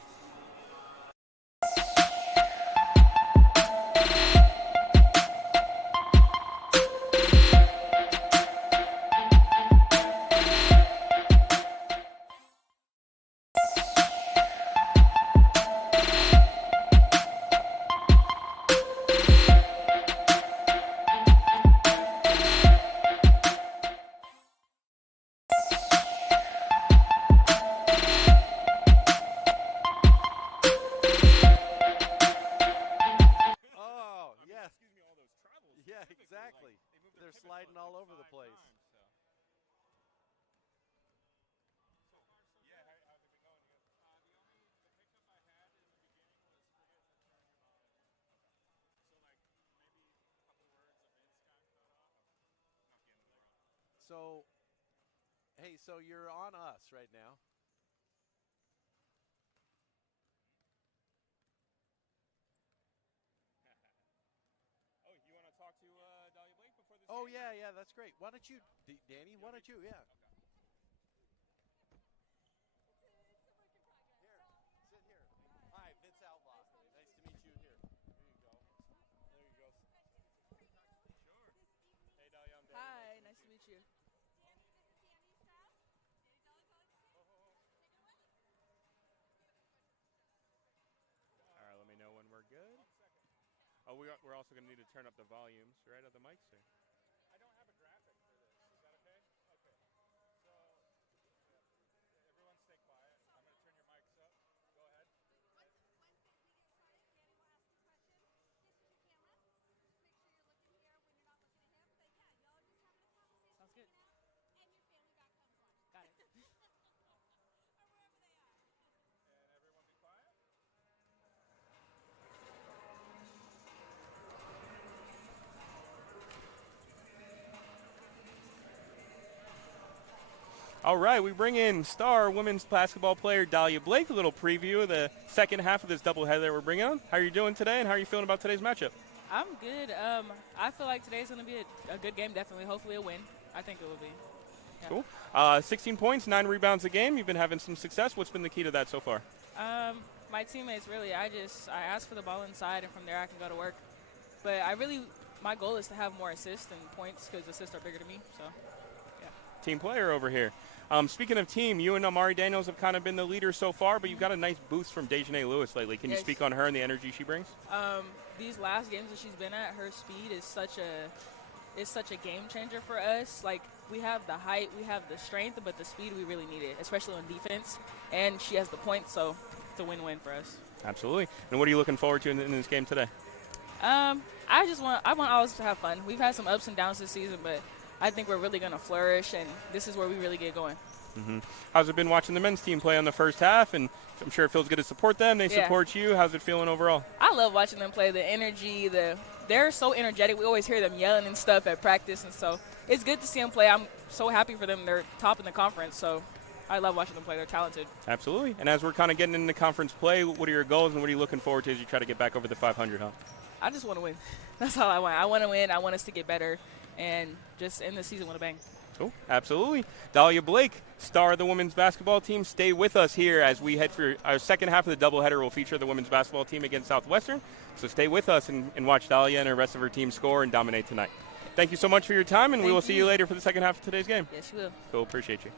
Exactly. They're sliding all over the place. So, hey, so you're on us right now. Oh, yeah, that's great. Why don't you, Danny, why don't you, yeah. Here, sit here. Hi, Vince Outlaw. Nice to meet you here. Here you go. There you go. Sure. Hey, Dahlia, I'm Danny. Hi, nice to meet you. All right, let me know when we're good. Oh, we're also going to need to turn up the volumes, right, of the mics here. All right, we bring in star women's basketball player Dahlia Blake. A little preview of the second half of this doubleheader that we're bringing on. How are you doing today, and how are you feeling about today's matchup? I'm good. I feel like today's going to be a good game, definitely. Hopefully a win. I think it will be. Yeah. Cool. 16 points, 9 rebounds a game. You've been having some success. What's been the key to that so far? My teammates, really. I ask for the ball inside, and from there I can go to work. But my goal is to have more assists than points because assists are bigger to me. So, yeah. Team player over here. Speaking of team, you and Amari Daniels have kind of been the leaders so far, but you've got a nice boost from Dejanay Lewis lately. Can you speak on her and the energy she brings? These last games that she's been at, her speed is such a game changer for us. Like, we have the height, we have the strength, but the speed we really need it, especially on defense. And she has the points, so it's a win-win for us. Absolutely. And what are you looking forward to in this game today? I want always to have fun. We've had some ups and downs this season, but I think we're really going to flourish, and this is where we really get going. Mm-hmm. How's it been watching the men's team play on the first half? And I'm sure it feels good to support them. They support you. How's it feeling overall? I love watching them play. The energy, they're so energetic. We always hear them yelling and stuff at practice, and so it's good to see them play. I'm so happy for them. They're top in the conference, so I love watching them play. They're talented. Absolutely. And as we're kind of getting into conference play, what are your goals and what are you looking forward to as you try to get back over the 500 hump? I just want to win. That's all I want. I want to win. I want us to get better and just end the season with a bang. Cool. Absolutely. Dahlia Blake, star of the women's basketball team. Stay with us here as we head for our second half of the doubleheader. Will feature the women's basketball team against Southwestern. So stay with us and watch Dahlia and the rest of her team score and dominate tonight. Thank you so much for your time, and we will see you later for the second half of today's game. Yes, you will. Cool. Appreciate you.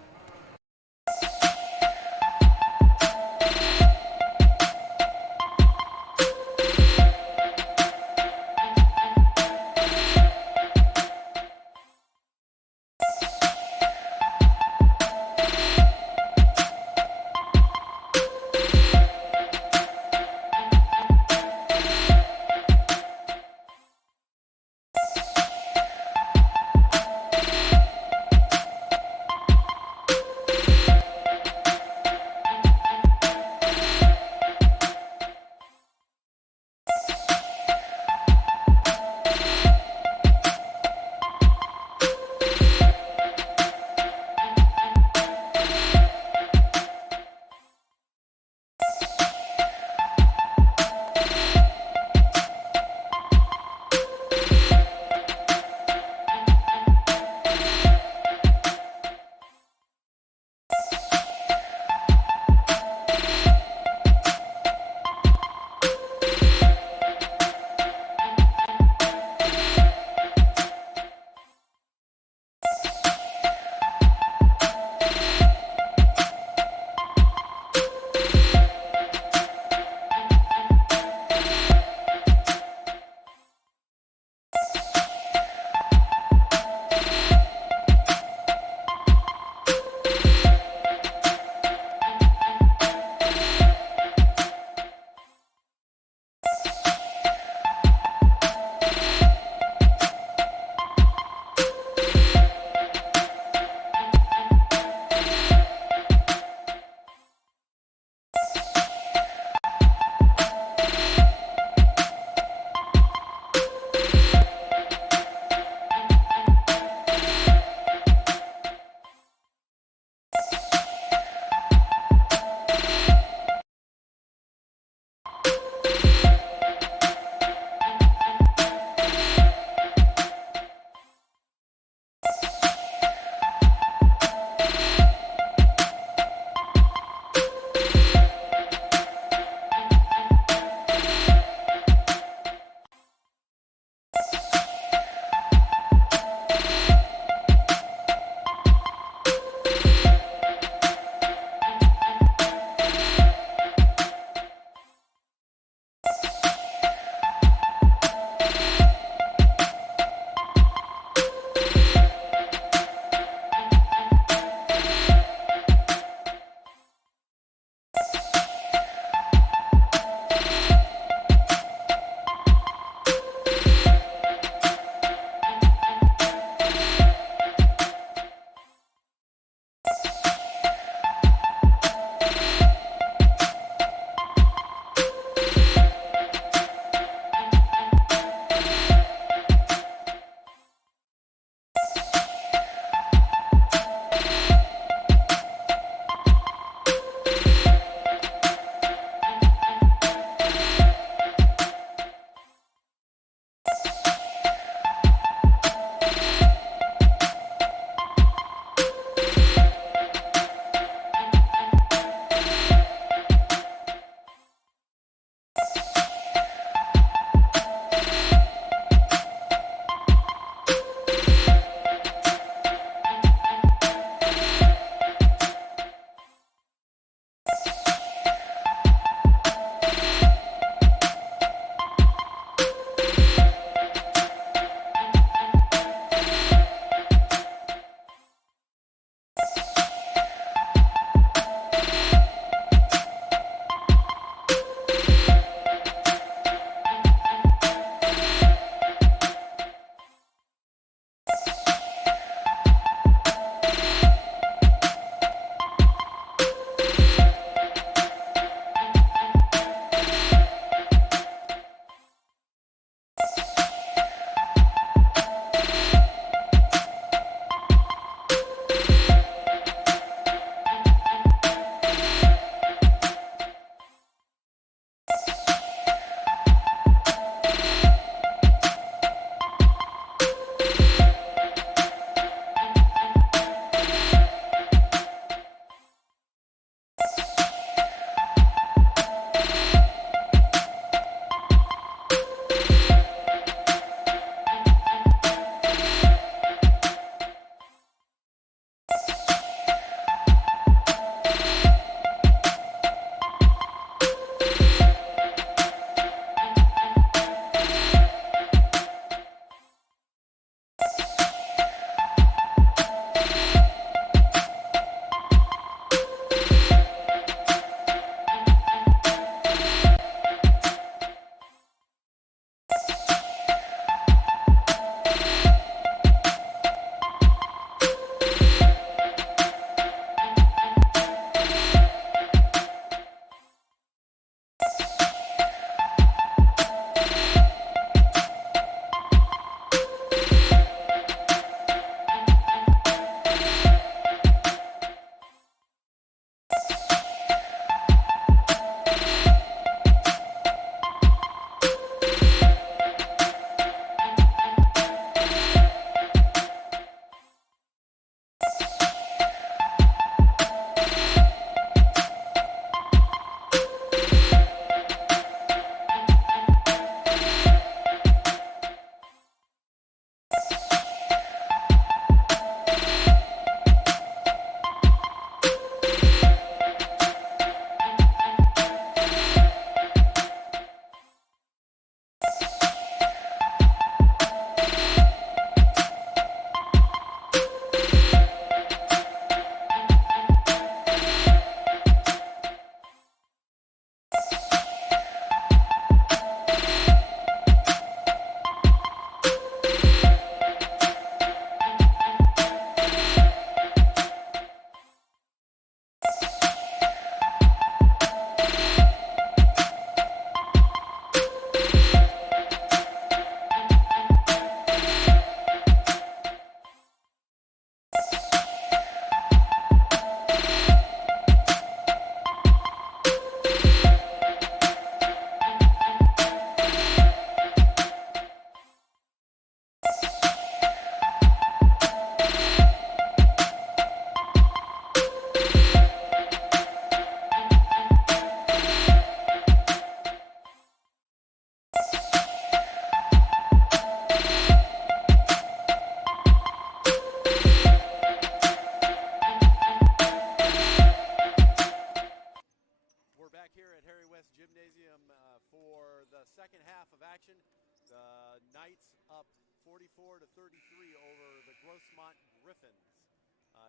Griffins.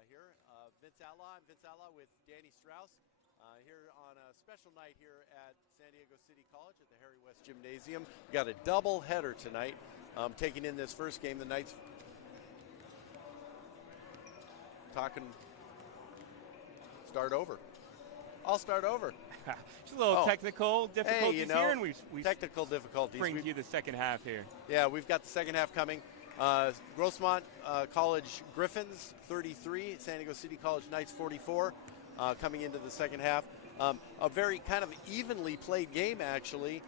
Here, Vince Outlaw. I'm Vince Outlaw with Danny Straus. Here on a special night here at San Diego City College at the Harry West Gymnasium. We got a double header tonight. Taking in this first game, the Knights start over. I'll start over. Just a little technical difficulties here, and we technical difficulties. Bring you the second half here. Yeah, we've got the second half coming. Grossmont College Griffins 33, San Diego City College Knights 44, coming into the second half. A very kind of evenly played game, actually,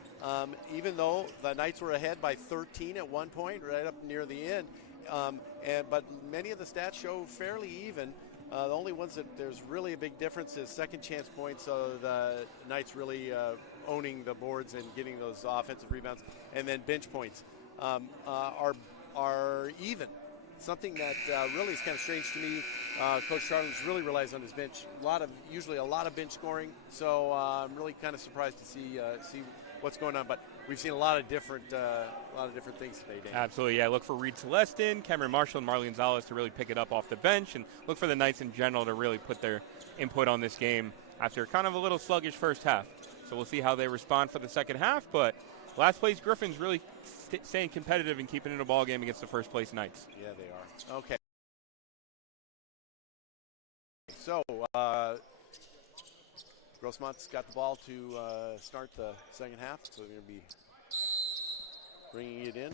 even though the Knights were ahead by 13 at one point, right up near the end. But many of the stats show fairly even. The only ones that there's really a big difference is second chance points, so the Knights really owning the boards and getting those offensive rebounds, and then bench points are even. Something that really is kind of strange to me. Coach Charlins really relies on his bench. Usually a lot of bench scoring. So I'm really kind of surprised to see what's going on. But we've seen a lot of different things today, Dan. Absolutely, yeah. Look for Reed Celestin, Cameron Marshall, and Marlene Gonzalez to really pick it up off the bench, and look for the Knights in general to really put their input on this game after kind of a little sluggish first half. So we'll see how they respond for the second half. But last place Griffins really staying competitive and keeping it a ball game against the first place Knights. Yeah, they are. Okay. So Grossmont's got the ball to start the second half, so they're going to be bringing it in.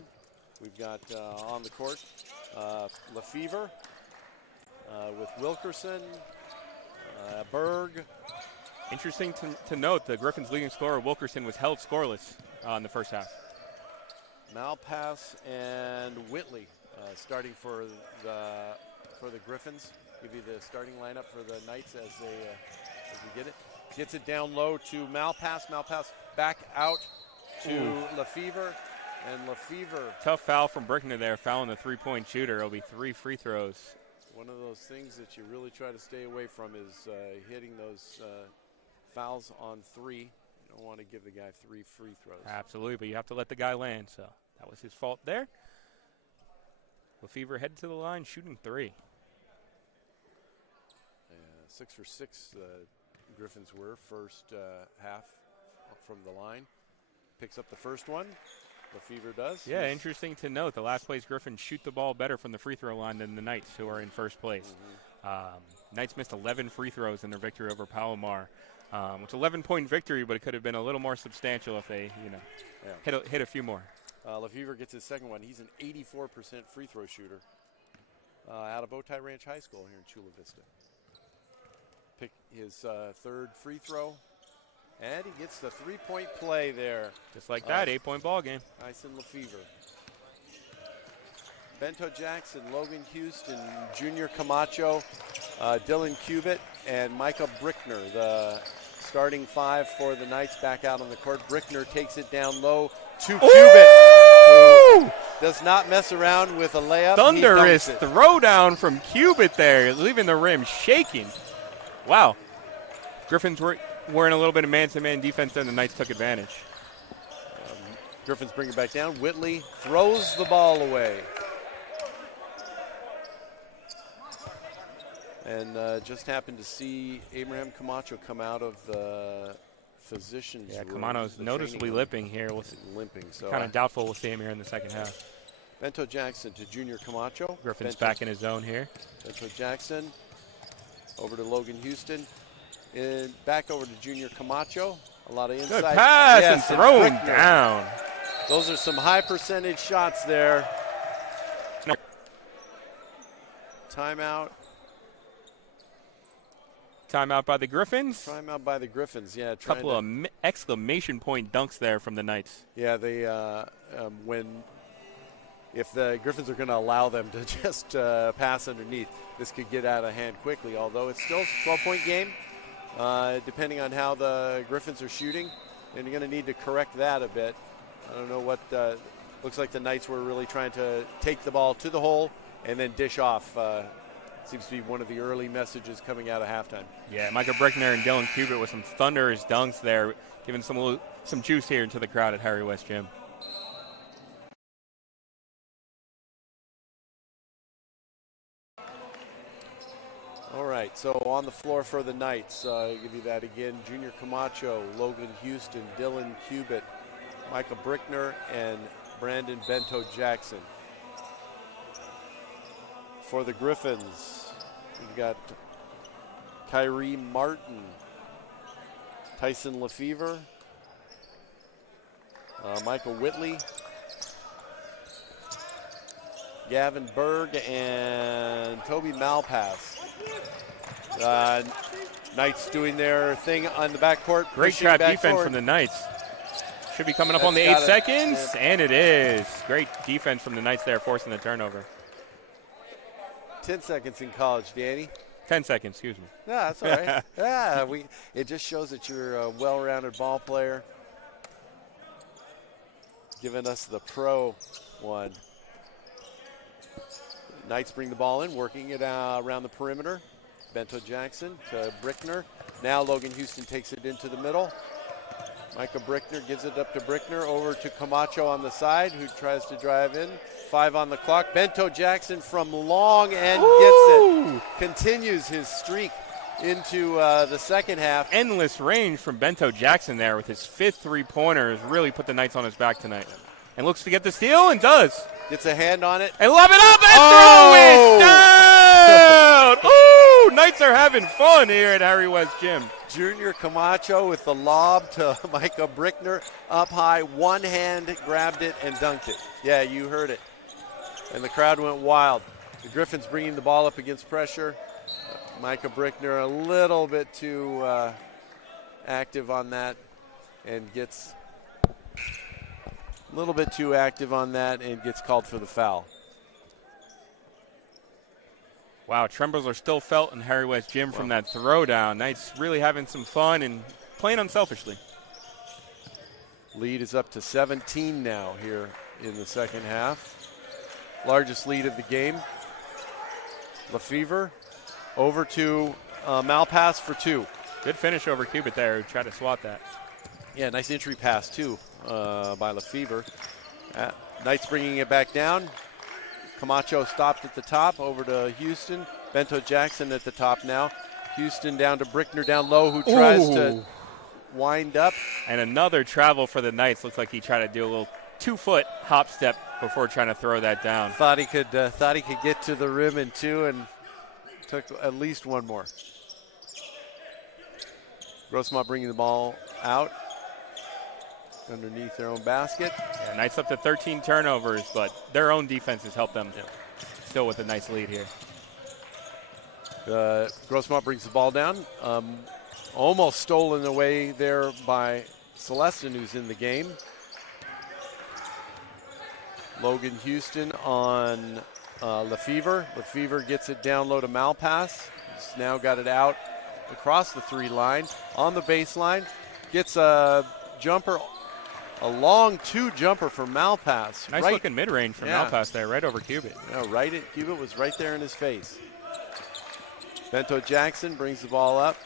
We've got on the court Lefevre with Wilkerson, Berg. Interesting to note, the Griffins' leading scorer, Wilkerson, was held scoreless in the first half. Malpass and Whitley starting for the Griffins. Give you the starting lineup for the Knights as we get it. Gets it down low to Malpass. Malpass back out to Lefevre. And Lefevre. Tough foul from Brickner there, fouling the three-point shooter. It'll be 3 free throws. One of those things that you really try to stay away from is hitting those fouls on three. You don't want to give the guy 3 free throws. Absolutely, but you have to let the guy land, so that was his fault there. Lefevre headed to the line, shooting 3. 6 for 6 Griffins were first half from the line. Picks up the first one. Lefevre does. Yeah, interesting to note. The last place Griffins shoot the ball better from the free throw line than the Knights, who are in first place. Knights missed 11 free throws in their victory over Palomar. It's an 11-point victory, but it could have been a little more substantial if they, hit a few more. Lefevre gets his second one. He's an 84% free throw shooter out of Otay Ranch High School here in Chula Vista. Pick his third free throw, and he gets the 3-point play there. Just like that, 8-point ball game. Tyson Lefevre. Bento Jackson, Logan Houston, Junior Camacho, Dylan Cubitt, and Micah Brickner, the starting 5 for the Knights, back out on the court. Brickner takes it down low to Cubitt, who does not mess around with a layup. Thunderous throwdown from Cubitt there, leaving the rim shaking. Wow. Griffins were in a little bit of man-to-man defense, then the Knights took advantage. Griffins bring it back down. Whitley throws the ball away. And just happened to see Abraham Camacho come out of the physician's room. Camacho's noticeably limping here. Limping. So kind of doubtful we'll see him here in the second half. Bento Jackson to Junior Camacho. Griffin's back in his zone here. Bento Jackson over to Logan Houston. And back over to Junior Camacho. A lot of inside. Good pass and thrown down. Those are some high percentage shots there. Timeout. Timeout by the Griffins. Timeout by the Griffins, yeah. A couple of exclamation point dunks there from the Knights. Yeah, they if the Griffins are going to allow them to just pass underneath, this could get out of hand quickly, although it's still a 12-point game, depending on how the Griffins are shooting, and you're going to need to correct that a bit. I don't know what looks like the Knights were really trying to take the ball to the hole and then dish off. Seems to be one of the early messages coming out of halftime. Yeah, Micah Brickner and Dylan Cubitt with some thunderous dunks there, giving some juice here into the crowd at Harry West Gym. right, so on the floor for the Knights, I'll give you that again. Junior Camacho, Logan Houston, Dylan Cubitt, Michael Brickner, and Brandon Bento Jackson. For the Griffins, we've got Kyrie Martin, Tyson Lefevre, Michael Whitley, Gavin Berg, and Toby Malpass. Knights doing their thing on the backcourt. Great trap defense forward from the Knights. Should be coming up on the 8 seconds, and it is. Great defense from the Knights there, forcing the turnover. 10 seconds in college, Danny. 10 seconds, excuse me. Yeah, that's all right. Yeah, it just shows that you're a well-rounded ball player. Giving us the pro one. Knights bring the ball in, working it around the perimeter. Bento Jackson to Brickner. Now Logan Houston takes it into the middle. Michael Brickner gives it up to Brickner, over to Camacho on the side, who tries to drive in. 5 on the clock. Bento Jackson from long and gets it. Continues his streak into the second half. Endless range from Bento Jackson there with his 5th three-pointer has really put the Knights on his back tonight. And looks to get the steal and does. Gets a hand on it. And lob it up and throw it down. Ooh, Knights are having fun here at Harry West Gym. Junior Camacho with the lob to Micah Brickner. Up high, one hand grabbed it and dunked it. Yeah, you heard it. And the crowd went wild. The Griffins bringing the ball up against pressure. Micah Brickner a little bit too active on that and gets a little bit too active on that and gets called for the foul. Wow, trembles are still felt in Harry West Gym from that throwdown. Knights really having some fun and playing unselfishly. Lead is up to 17 now here in the second half. Largest lead of the game. Lefevre over to Malpass for 2. Good finish over Cubitt there, who tried to swat that. Yeah, nice entry pass too by Lefevre. Knights bringing it back down. Camacho stopped at the top, over to Houston. Bento Jackson at the top now. Houston down to Brickner down low, who tries to wind up. And another travel for the Knights. Looks like he tried to do a little 2-foot hop step before trying to throw that down. Thought he could get to the rim in 2 and took at least one more. Grossmont bringing the ball out underneath their own basket. Yeah, Knights up to 13 turnovers, but their own defense has helped them. Still with a nice lead here. Grossmont brings the ball down. Almost stolen away there by Celestin, who's in the game. Logan Houston on Lefevre. Lefevre gets it down low to Malpass. He's now got it out across the 3 line on the baseline. Gets a jumper, a long 2 jumper for Malpass. Nice looking mid-range from Malpass there, right over Cubitt. Yeah, Cubitt was right there in his face. Bento Jackson brings the ball up.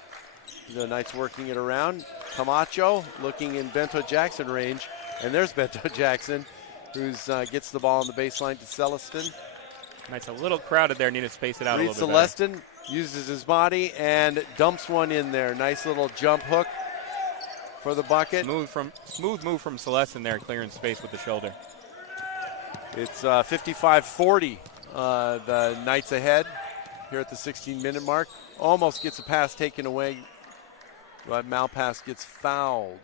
The Knights working it around. Camacho looking in Bento Jackson range. And there's Bento Jackson, who gets the ball on the baseline to Celestin. Knights a little crowded there, need to space it out a little bit Celestin better. Uses his body and dumps one in there. Nice little jump hook for the bucket. Smooth move from Celestin there, clearing space with the shoulder. It's 55-40. The Knights ahead here at the 16-minute mark. Almost gets a pass taken away, but Malpass gets fouled.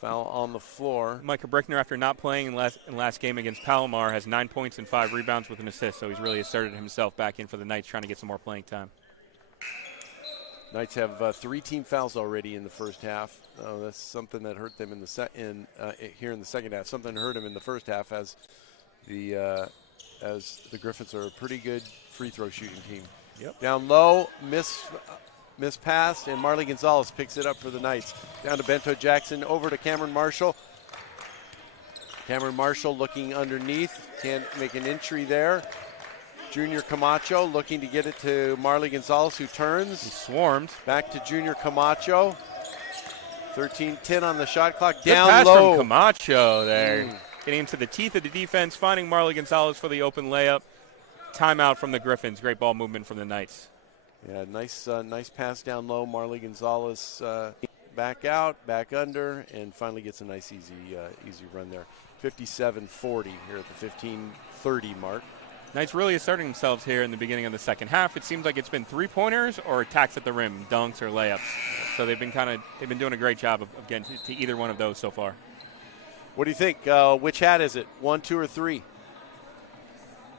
Foul on the floor. Micah Brickner, after not playing in last game against Palomar, has 9 points and 5 rebounds with an assist, so he's really asserted himself back in for the Knights, trying to get some more playing time. Knights have 3 team fouls already in the first half. That's something that hurt them here in the second half. Something hurt them in the first half, as the Griffins are a pretty good free throw shooting team. Yep. Down low, miss pass, and Marley Gonzalez picks it up for the Knights. Down to Bento Jackson, over to Cameron Marshall. Cameron Marshall looking underneath, can't make an entry there. Junior Camacho looking to get it to Marley Gonzalez, who turns. He swarmed. Back to Junior Camacho. 13-10 on the shot clock. Good down pass low. from Camacho there. Getting into the teeth of the defense, finding Marley Gonzalez for the open layup. timeout from the Griffins. Great ball movement from the Knights. Yeah, nice pass down low. Marley Gonzalez back out, back under, and finally gets a nice easy run there. 57-40 here at the 15:30 mark. Knights really asserting themselves here in the beginning of the second half. It seems like it's been three-pointers or attacks at the rim, dunks or layups. So they've been doing a great job of getting to either one of those so far. What do you think? Which hat is it? 1, 2, or 3?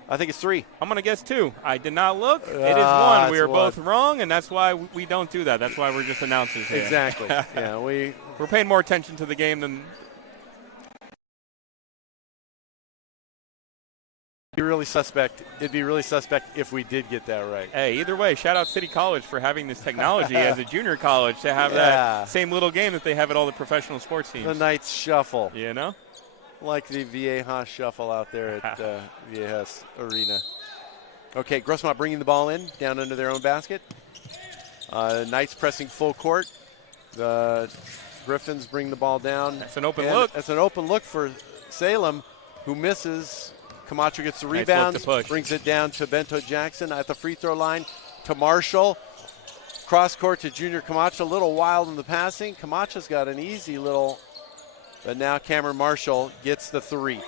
I think it's 3. I'm going to guess 2. I did not look. It is 1. We are both wrong, and that's why we don't do that. That's why we're just announcers here. Exactly. Yeah, we're paying more attention to the game than. It'd be really suspect if we did get that right. Hey, either way, shout out City College for having this technology as a junior college to have that same little game that they have at all the professional sports teams. The Knights shuffle. You know? Like the Viejas shuffle out there at Viejas Arena. Okay, Grossmont bringing the ball in, down under their own basket. Knights pressing full court. The Griffins bring the ball down. That's an open look. That's an open look for Salem, who misses. Camacho gets the rebound, brings it down to Bento Jackson at the free throw line to Marshall. Cross court to Junior Camacho, a little wild in the passing. Camacho's got an easy little, but now Cameron Marshall gets the 3.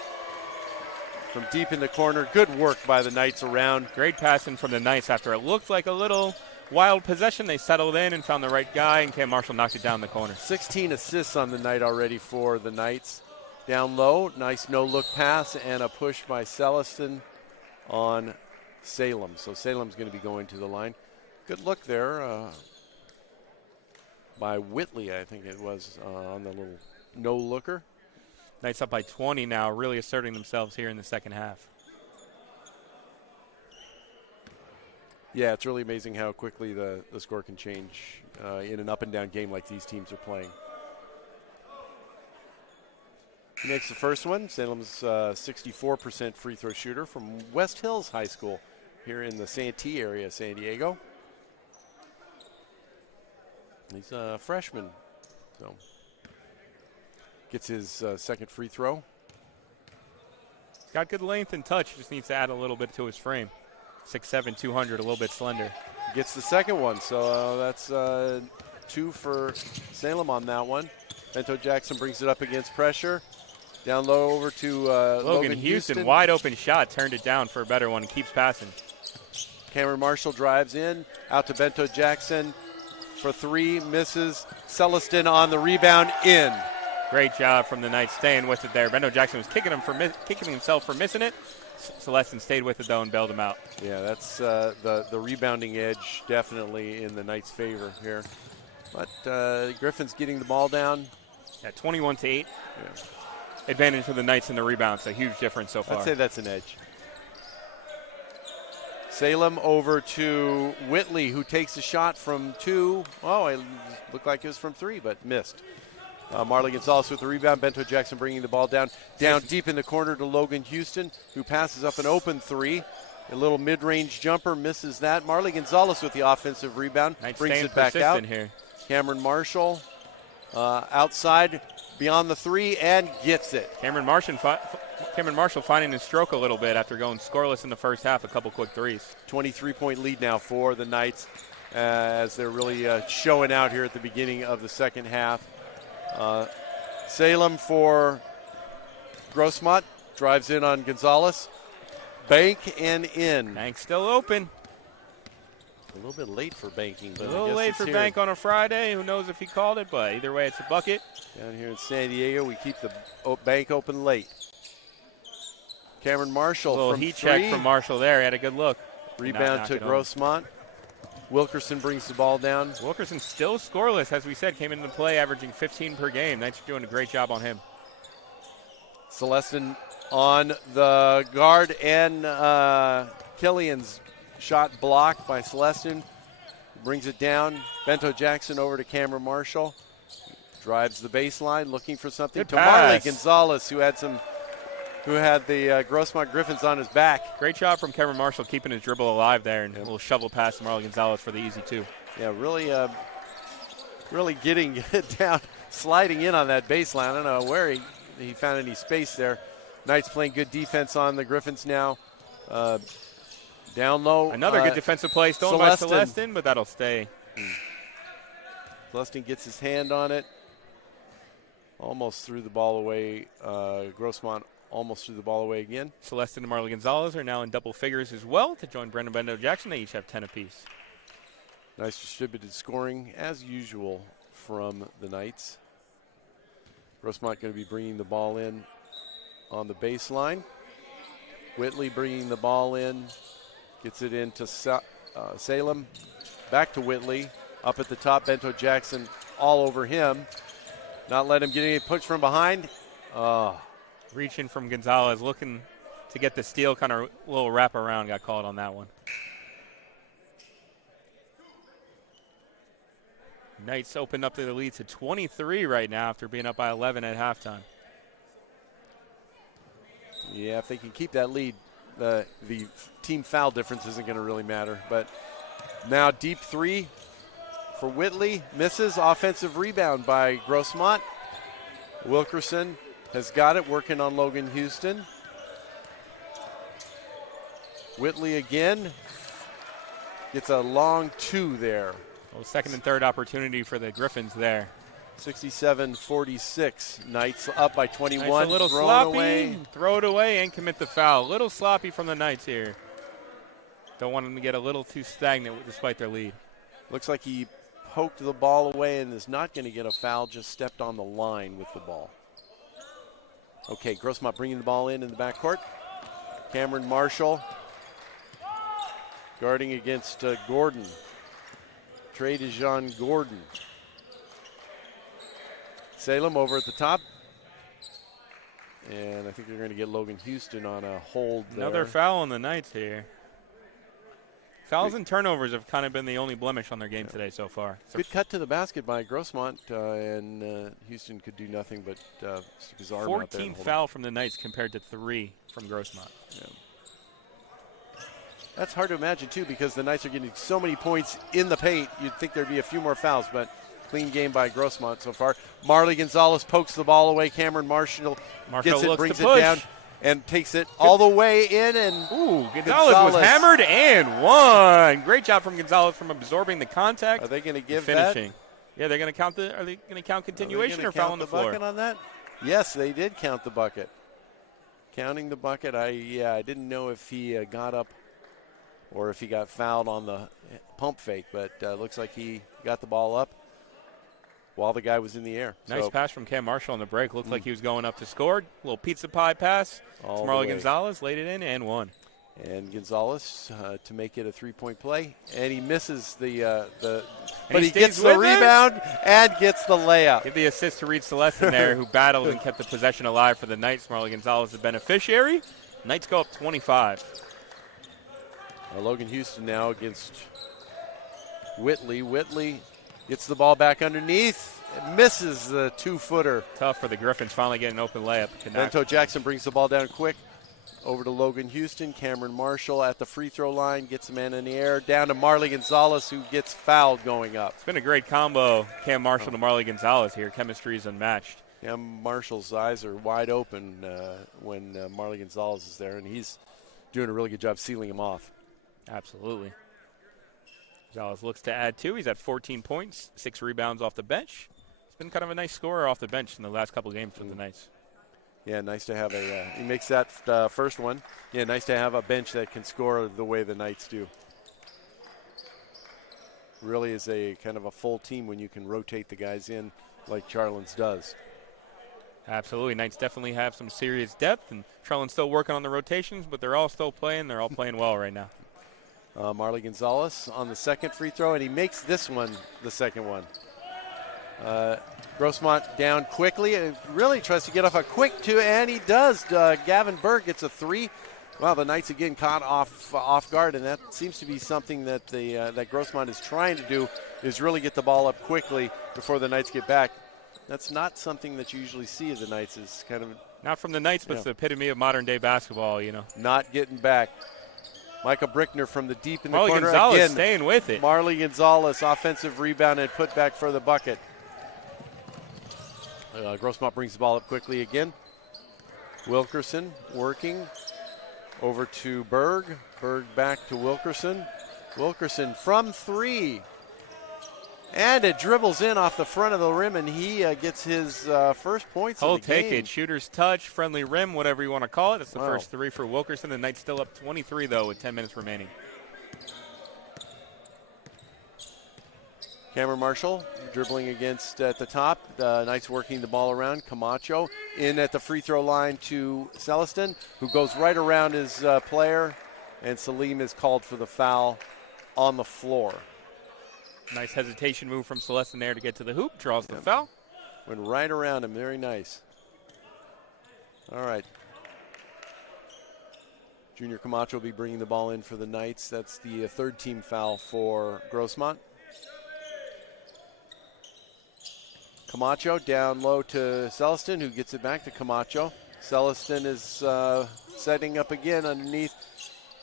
From deep in the corner, good work by the Knights around. Great passing from the Knights after it looked like a little wild possession. They settled in and found the right guy, and Cam Marshall knocked it down the corner. 16 assists on the night already for the Knights. Down low, nice no-look pass and a push by Celestin on Salem. So Salem's going to be going to the line. Good look there by Whitley, I think it was, on the little no-looker. Knights up by 20 now, really asserting themselves here in the second half. Yeah, it's really amazing how quickly the score can change in an up-and-down game like these teams are playing. He makes the first one. Salem's 64% free throw shooter from West Hills High School here in the Santee area, San Diego. He's a freshman, so gets his second free throw. He's got good length and touch. Just needs to add a little bit to his frame. 6'7", 200, a little bit slender. Gets the second one, so that's 2 for Salem on that one. Bento Jackson brings it up against pressure. Down low over to Logan Houston. Wide open shot, turned it down for a better one, keeps passing. Cameron Marshall drives in, out to Bento Jackson for 3, misses. Celestin on the rebound, in. Great job from the Knights staying with it there. Bento Jackson was kicking himself for missing it. Celestin stayed with it though and bailed him out. Yeah, that's the rebounding edge definitely in the Knights' favor here. But Griffin's getting the ball down. Yeah, 21-8. Yeah. Advantage for the Knights in the rebounds. A huge difference so far. I'd say that's an edge. Salem over to Whitley, who takes a shot from 2. Oh, it looked like it was from 3, but missed. Marley Gonzalez with the rebound. Bento Jackson bringing the ball down deep in the corner to Logan Houston, who passes up an open 3. A little mid-range jumper, misses that. Marley Gonzalez with the offensive rebound, Knights brings it back out. Here. Cameron Marshall outside beyond the 3 and gets it. Cameron Marshall finding his stroke a little bit after going scoreless in the first half. A couple quick threes. 23-point lead now for the Knights as they're really showing out here at the beginning of the second half. Salem for Grossmont drives in on Gonzalez. Bank and in. Bank still open. A little bit late for banking. But a little late for Bank on a Friday. Who knows if he called it, but either way, it's a bucket. Down here in San Diego, we keep the bank open late. Cameron Marshall a little from heat 3. check from Marshall there. He had a good look. Rebound to Grossmont. Wilkerson brings the ball down. Wilkerson still scoreless, as we said, came into play averaging 15 per game. Knights are doing a great job on him. Celestin on the guard, and Killian's shot blocked by Celestin. Brings it down. Bento Jackson over to Cameron Marshall. Drives the baseline, looking for something. Good to pass. Marley Gonzalez, who had the Grossmont Griffins on his back. Great job from Cameron Marshall keeping his dribble alive there, and a little shovel pass to Marley Gonzalez for the easy 2. Yeah, really getting it down, sliding in on that baseline. I don't know where he found any space there. Knights playing good defense on the Griffins now. Down low. Another good defensive play stolen by Celestin, but that'll stay. Celestin gets his hand on it. Almost threw the ball away. Grossmont almost threw the ball away again. Celestin and Marley Gonzalez are now in double figures as well to join Brendan Bendo Jackson. They each have 10 apiece. Nice distributed scoring, as usual, from the Knights. Grossmont going to be bringing the ball in on the baseline. Whitley bringing the ball in. Gets it into Salem. Back to Whitley. Up at the top, Bento Jackson all over him. Not let him get any push from behind. Reaching from Gonzalez, looking to get the steal, kind of a little wraparound, got called on that one. Knights opened up the lead to 23 right now after being up by 11 at halftime. Yeah, if they can keep that lead, the team foul difference isn't going to really matter. But now deep three for Whitley. Misses. Offensive rebound by Grossmont. Wilkerson has got it, working on Logan Houston. Whitley again. Gets a long two there. Well, second and third opportunity for the Griffins there. 67-46. Knights up by 21. Nice, a little sloppy. Throw it away and commit the foul. A little sloppy from the Knights here. Don't want them to get a little too stagnant despite their lead. Looks like he poked the ball away and is not going to get a foul, just stepped on the line with the ball. Okay, Grossmont bringing the ball in the backcourt. Cameron Marshall guarding against Gordon. Trey DeJean Gordon. Salem over at the top. And I think they're going to get Logan Houston on a hold there. Another foul on the Knights here. Fouls and turnovers have kind of been the only blemish on their game today so far. Good cut to the basket by Grossmont, and Houston could do nothing but stick his arm out there. 14 foul from the Knights compared to 3 from Grossmont. Yeah. That's hard to imagine, too, because the Knights are getting so many points in the paint. You'd think there'd be a few more fouls, but clean game by Grossmont so far. Marley Gonzalez pokes the ball away. Cameron Marshall gets it, brings it down, and takes it all the way in. And Gonzalez was hammered and won. Great job from Gonzalez from absorbing the contact. Are they going to give finishing? That? Yeah, they're going to count the. Are they going to count continuation or foul on the floor? Bucket on that? Yes, they did count the bucket. Counting the bucket. I didn't know if he got up or if he got fouled on the pump fake, but looks like he got the ball up while the guy was in the air. Nice pass from Cam Marshall on the break. Looked like he was going up to score. A little pizza pie pass. Marley Gonzalez laid it in and won. And Gonzalez to make it a three-point play. And he misses but he gets the rebound and gets the layup. Give the assist to Reed Celestin there, who battled and kept the possession alive for the Knights. Marley Gonzalez, the beneficiary. Knights go up 25. Logan Houston now against Whitley. Whitley gets the ball back underneath. Misses the two-footer. Tough for the Griffins, finally getting an open layup. Bento Jackson brings the ball down quick. Over to Logan Houston. Cameron Marshall at the free throw line. Gets a man in the air. Down to Marley Gonzalez, who gets fouled going up. It's been a great combo, Cam Marshall to Marley Gonzalez here. Chemistry is unmatched. Cam Marshall's eyes are wide open when Marley Gonzalez is there, and he's doing a really good job sealing him off. Absolutely. Gonzalez looks to add 2. He's at 14 points, 6 rebounds off the bench. He's been kind of a nice scorer off the bench in the last couple games for the Knights. Yeah, nice to have he makes that first one. Yeah, nice to have a bench that can score the way the Knights do. Really is a kind of a full team when you can rotate the guys in like Charlins does. Absolutely. Knights definitely have some serious depth, and Charlins still working on the rotations, but they're all still playing. They're all playing well right now. Marley Gonzalez on the second free throw, and he makes this one the second one. Grossmont down quickly and really tries to get off a quick two, and he does. Gavin Berg gets a 3. Well, the Knights again caught off guard, and that seems to be something that that Grossmont is trying to do, is really get the ball up quickly before the Knights get back. That's not something that you usually see of the Knights. Is kind of not from the Knights, but it's the epitome of modern day basketball. Not getting back. Michael Brickner from the deep in the Marley corner Gonzalez again. Staying with it. Marley Gonzalez offensive rebound and put back for the bucket. Grossmont brings the ball up quickly again. Wilkerson working. Over to Berg. Berg back to Wilkerson. Wilkerson from 3. And it dribbles in off the front of the rim, and he gets his first points of the game. Take it. Shooter's touch, friendly rim, whatever you want to call it. It's the first 3 for Wilkerson. The Knights still up 23, though, with 10 minutes remaining. Cameron Marshall dribbling against at the top. Knights working the ball around. Camacho in at the free throw line to Celestin, who goes right around his player, and Salim is called for the foul on the floor. Nice hesitation move from Celestin there to get to the hoop. Draws the foul. Went right around him. Very nice. All right. Junior Camacho will be bringing the ball in for the Knights. That's the third team foul for Grossmont. Camacho down low to Celestin, who gets it back to Camacho. Celestin is setting up again underneath.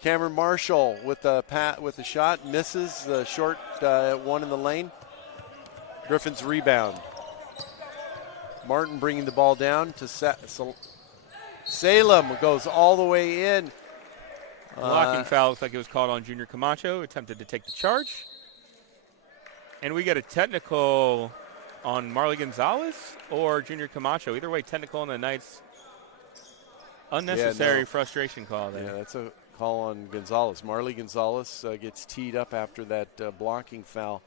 Cameron Marshall with the shot, misses the short one in the lane. Griffin's rebound. Martin bringing the ball down to Salem, goes all the way in. Blocking foul looks like it was called on Junior Camacho, attempted to take the charge. And we get a technical on Marley Gonzalez or Junior Camacho. Either way, technical on the Knights. Unnecessary frustration call there. Yeah, that's a call on Gonzalez. Marley Gonzalez gets teed up after that blocking foul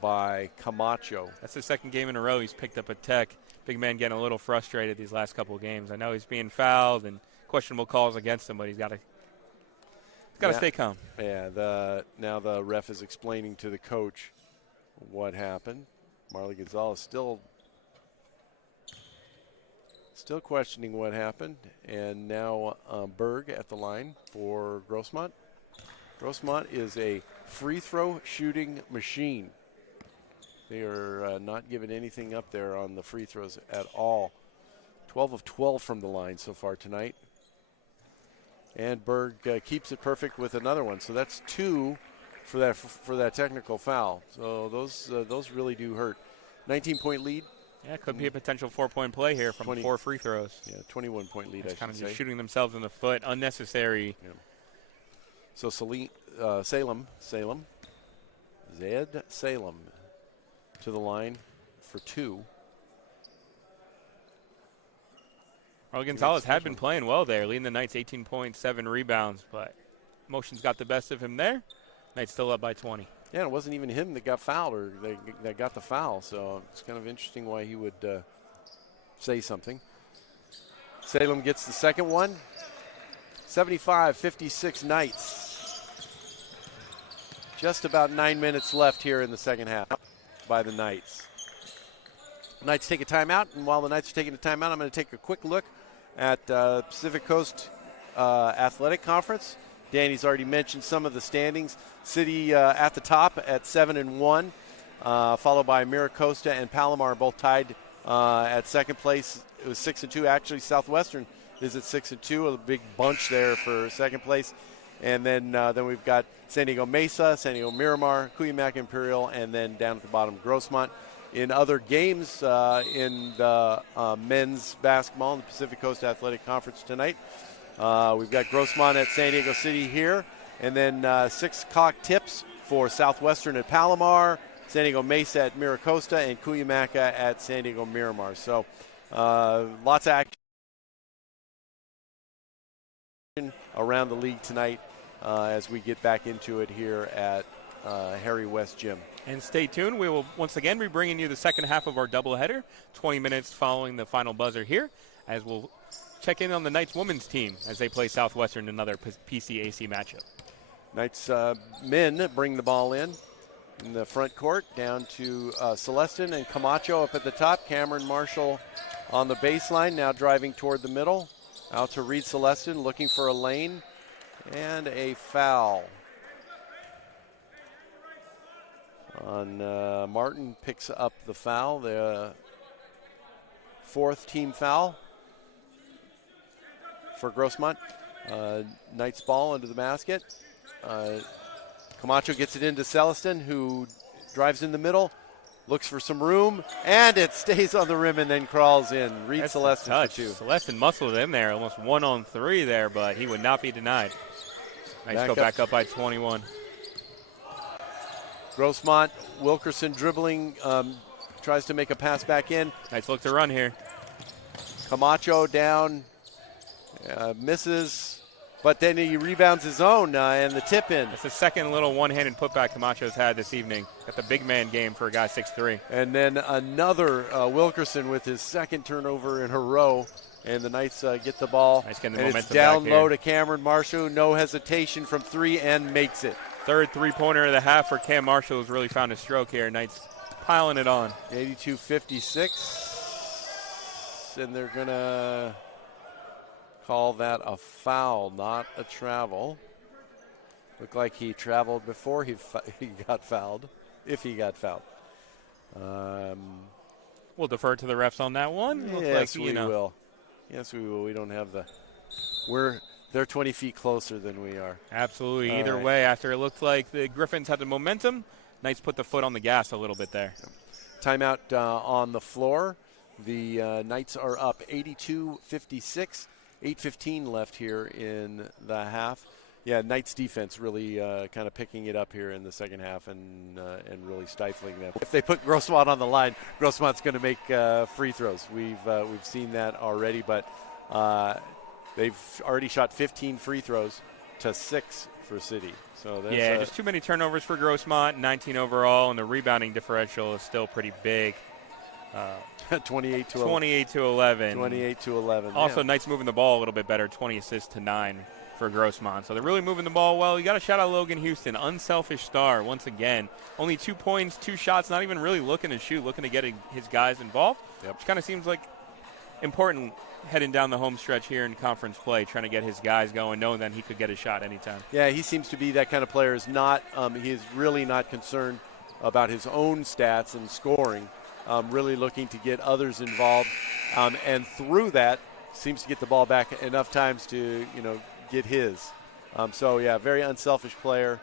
by Camacho. That's the second game in a row he's picked up a tech. Big man getting a little frustrated these last couple of games. I know he's being fouled and questionable calls against him, but he's got to stay calm. Yeah, now the ref is explaining to the coach what happened. Marley Gonzalez still questioning what happened. And now Berg at the line for Grossmont. Grossmont is a free throw shooting machine. They are not giving anything up there on the free throws at all. 12 of 12 from the line so far tonight. And Berg keeps it perfect with another one. So that's 2 for that technical foul. So those really do hurt. 19-point lead. Yeah, it could be a potential 4-point play here from 4 free throws. Yeah, 21-point lead, It's kind of say. just shooting themselves in the foot, unnecessary. Yeah. So Salem to the line for 2. Marley Gonzalez had been playing well there, leading the Knights 18 points, 7 rebounds, but emotions got the best of him there. Knights still up by 20. Yeah, it wasn't even him that got fouled or that got the foul, so it's kind of interesting why he would say something. Salem gets the second one. 75-56 Knights. Just about 9 minutes left here in the second half by the Knights. Knights take a timeout, and while the Knights are taking a timeout, I'm going to take a quick look at Pacific Coast Athletic Conference. Danny's already mentioned some of the standings. City at the top at 7-1, followed by Miracosta and Palomar, both tied at second place. It was 6-2. Actually, Southwestern is at 6-2. A big bunch there for second place. And then we've got San Diego Mesa, San Diego Miramar, Cuyamaca Imperial, and then down at the bottom, Grossmont. In other games in the men's basketball in the Pacific Coast Athletic Conference tonight, we've got Grossmont at San Diego City here, and then 6 o'clock tips for Southwestern at Palomar, San Diego Mesa at Miracosta, and Cuyamaca at San Diego Miramar. So lots of action around the league tonight as we get back into it here at Harry West Gym. And stay tuned. We will once again be bringing you the second half of our doubleheader, 20 minutes following the final buzzer here, as we'll check in on the Knights women's team as they play Southwestern in another PCAC matchup. Knights men bring the ball in the front court, down to Celestin and Camacho up at the top. Cameron Marshall on the baseline, now driving toward the middle. Out to Reed Celestin, looking for a lane, and a foul. Martin picks up the foul, the 4th team foul for Grossmont. Knights ball into the basket. Camacho gets it into Celestin, who drives in the middle, looks for some room, and it stays on the rim and then crawls in. Reed Celestin for 2. Celestin muscled it in there, almost 1-on-3 there, but he would not be denied. Nice back up by 21. Grossmont, Wilkerson dribbling, tries to make a pass back in. Nice look to run here. Camacho down, misses, but then he rebounds his own and the tip in. It's the second little one-handed putback Camacho's had this evening. Got the big man game for a guy 6'3". And then another Wilkerson with his second turnover in a row. And the Knights get the ball. Nice getting the and momentum it's down back low here. to Cameron Marshall. No hesitation from 3 and makes it. Third three-pointer of the half for Cam Marshall, who's really found his stroke here. Knights piling it on. 82-56. And they're going to call that a foul, not a travel. Looked like he traveled before he got fouled, if he got fouled. We'll defer to the refs on that one. Yes, we will. Yes, we will. We don't have they're 20 feet closer than we are. Absolutely. Either way, after it looked like the Griffins had the momentum, Knights put the foot on the gas a little bit there. Timeout on the floor. The Knights are up 82-56. 8:15 left here in the half. Yeah, Knights defense really kind of picking it up here in the second half and really stifling them. If they put Grossmont on the line, Grossmont's going to make free throws. We've seen that already, but they've already shot 15 free throws to 6 for City. So that's just too many turnovers for Grossmont, 19 overall, and the rebounding differential is still pretty big. 28 to 11. 28 to 11. Also, yeah. Knights moving the ball a little bit better, 20 assists to 9 for Grossmont. So they're really moving the ball well. You got to shout out Logan Houston, unselfish star once again. Only 2 points, 2 shots, not even really looking to shoot, looking to get his guys involved. Yep. Which kind of seems like important heading down the home stretch here in conference play, trying to get his guys going, knowing that he could get a shot anytime. Yeah, he seems to be that kind of player. He is really not concerned about his own stats and scoring. Really looking to get others involved, and through that seems to get the ball back enough times to get his. So yeah, very unselfish player,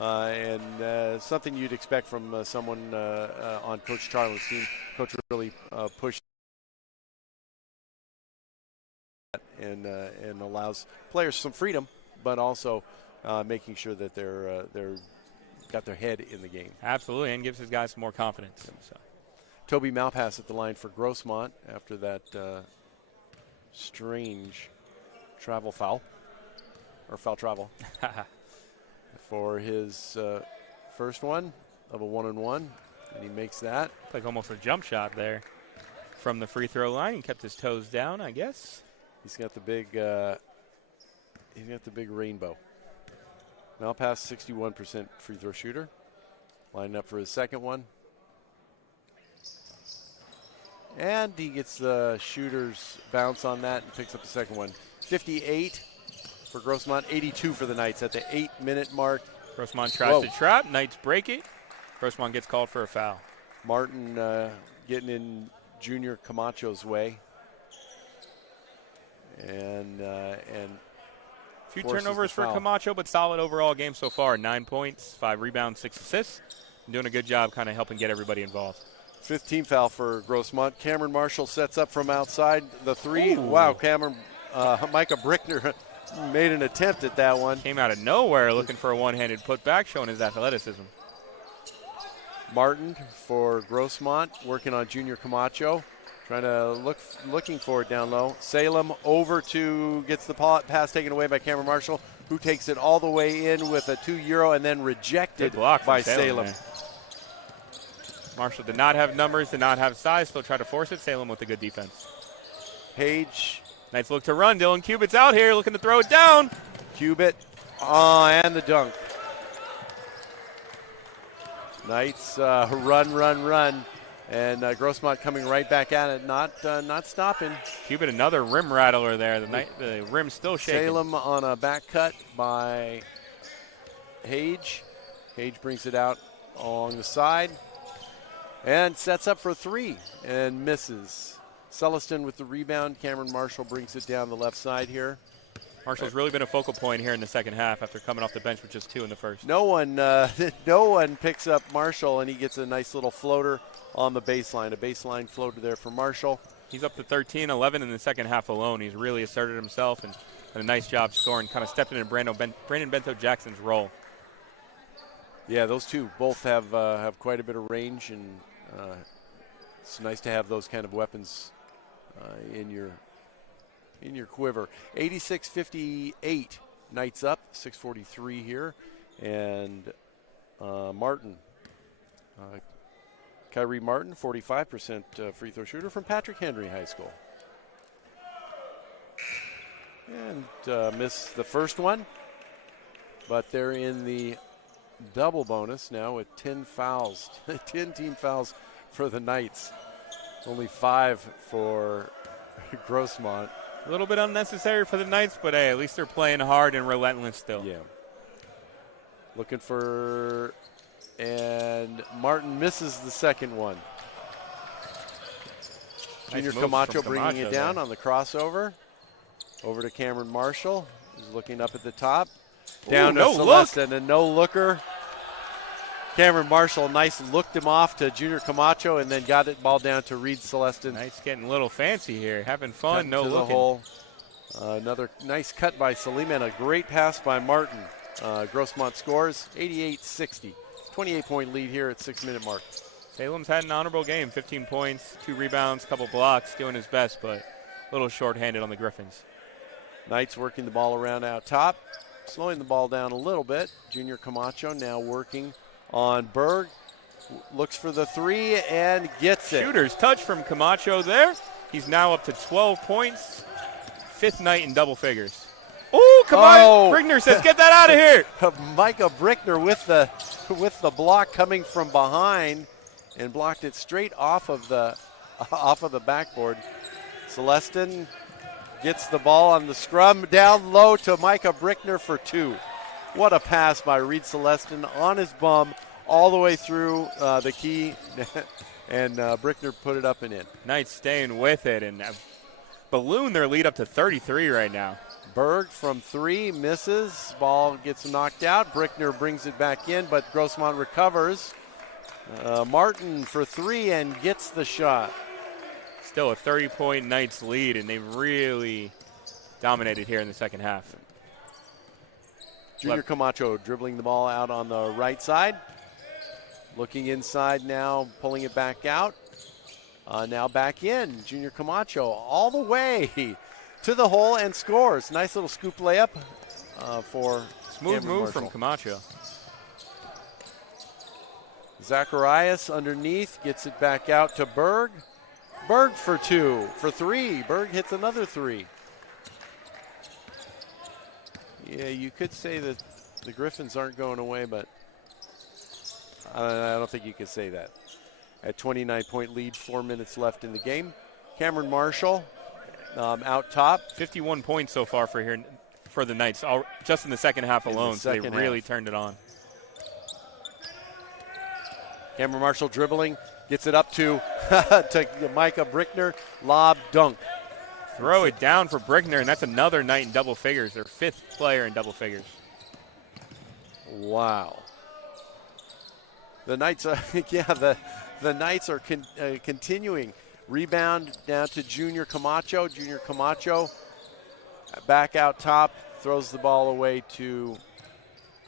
and something you'd expect from someone on Coach Charlin's team. Coach really pushed and allows players some freedom, but also making sure that they're got their head in the game. Absolutely, and gives his guys some more confidence. So. Toby Malpass at the line for Grossmont after that strange travel foul, or foul travel, for his first one of a 1-on-1, and he makes that. Like almost a jump shot there from the free throw line. He kept his toes down, I guess. He's got the big rainbow. Malpass, 61% free throw shooter, lining up for his second one. And he gets the shooter's bounce on that and picks up the second one. 58 for Grossmont, 82 for the Knights at the 8-minute mark. Grossmont tries to trap. Knights break it. Grossmont gets called for a foul. Martin getting in Junior Camacho's way. And a few turnovers for Camacho, but solid overall game so far. 9 points, 5 rebounds, 6 assists. Doing a good job kind of helping get everybody involved. 5th team foul for Grossmont. Cameron Marshall sets up from outside the 3. Ooh. Wow, Micah Brickner made an attempt at that one. Came out of nowhere looking for a one-handed putback, showing his athleticism. Martin for Grossmont, working on Junior Camacho. Trying to looking for it down low. Salem gets the pass taken away by Cameron Marshall, who takes it all the way in with a 2 euro and then rejected by Salem. Marshall did not have numbers, did not have size, still tried to force it. Salem with a good defense. Page. Nice look to run. Dylan Cubit's out here looking to throw it down. Cubit, and the dunk. Knights run. And Grossmont coming right back at it, not stopping. Cubit, another rim rattler there. The rim's still shaking. Salem on a back cut by Hage. Hage brings it out along the side and sets up for 3 and misses. Celestin with the rebound. Cameron Marshall brings it down the left side here. Marshall's really been a focal point here in the second half after coming off the bench with just 2 in the first. No one picks up Marshall, and he gets a nice little floater on the baseline. A baseline floater there for Marshall. He's up to 13, 11 in the second half alone. He's really asserted himself and done a nice job scoring, kind of stepping into Brandon Bento-Jackson's role. Yeah, those two both have quite a bit of range, and it's nice to have those kind of weapons in your quiver. 86-58, Knights up, 6:43 here, and Martin, Kyrie Martin, 45% free throw shooter from Patrick Henry High School, and missed the first one, but they're in the double bonus now with 10 fouls, 10 team fouls for the Knights. Only 5 for Grossmont. A little bit unnecessary for the Knights, but hey, at least they're playing hard and relentless still. Yeah. Looking for, and Martin misses the second one. Nice Junior move Camacho from bringing it down there on the crossover. Over to Cameron Marshall, who's looking up at the top. Down to Celeste, and a no-looker. Cameron Marshall, looked him off to Junior Camacho, and then got it ball down to Reed Celestin. Nice, getting a little fancy here, having fun, no looking. The hole. Another nice cut by Salim, and a great pass by Martin. Grossmont scores 88-60. 28-point lead here at 6-minute mark. Salem's had an honorable game, 15 points, 2 rebounds, couple blocks, doing his best, but a little short-handed on the Griffins. Knights working the ball around out top, slowing the ball down a little bit. Junior Camacho now working on Berg, looks for the 3 and gets it. Shooter's touch from Camacho there. He's now up to 12 points, 5th night in double figures. Ooh, come on! Brickner says, "Get that out of here!" Micah Brickner with the block coming from behind, and blocked it straight off of the backboard. Celestin gets the ball on the scrum, down low to Micah Brickner for 2. What a pass by Reed Celestin on his bum all the way through the key, and Brickner put it up and in. Knights staying with it and balloon their lead up to 33 right now. Berg from 3 misses. Ball gets knocked out. Brickner brings it back in, but Grossmont recovers. Martin for 3 and gets the shot. Still a 30-point Knights lead, and they've really dominated here in the second half. Junior Camacho dribbling the ball out on the right side. Looking inside now, pulling it back out. Now back in. Junior Camacho all the way to the hole and scores. Nice little scoop layup for smooth Cameron move Marshall. from Camacho. Zacharias underneath gets it back out to Berg. Berg for 3. Berg hits another 3. Yeah, you could say that the Griffins aren't going away, but I don't think you could say that. At 29-point lead, 4 minutes left in the game. Cameron Marshall out top. 51 points so far for the Knights, just in the second half alone, so they really turned it on. Cameron Marshall dribbling, gets it up to Micah Brickner, lob, dunk. Throw it down for Brickner, and that's another night in double figures, their 5th player in double figures. Wow. The Knights are, the Knights are continuing. Rebound down to Junior Camacho. Junior Camacho back out top, throws the ball away to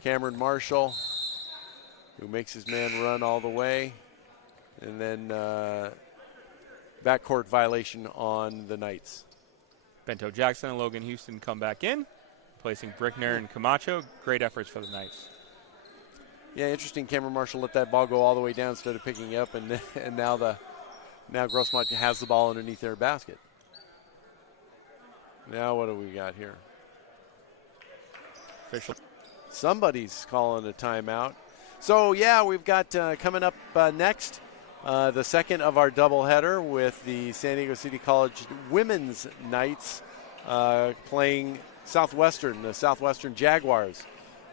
Cameron Marshall, who makes his man run all the way. And then backcourt violation on the Knights. Bento-Jackson and Logan Houston come back in, placing Brickner and Camacho. Great efforts for the Knights. Yeah, interesting. Cameron Marshall let that ball go all the way down instead of picking it up, and now Grossmont has the ball underneath their basket. Now what do we got here? Official. Somebody's calling a timeout. So yeah, we've got coming up next the second of our doubleheader with the San Diego City College Women's Knights playing Southwestern, the Southwestern Jaguars.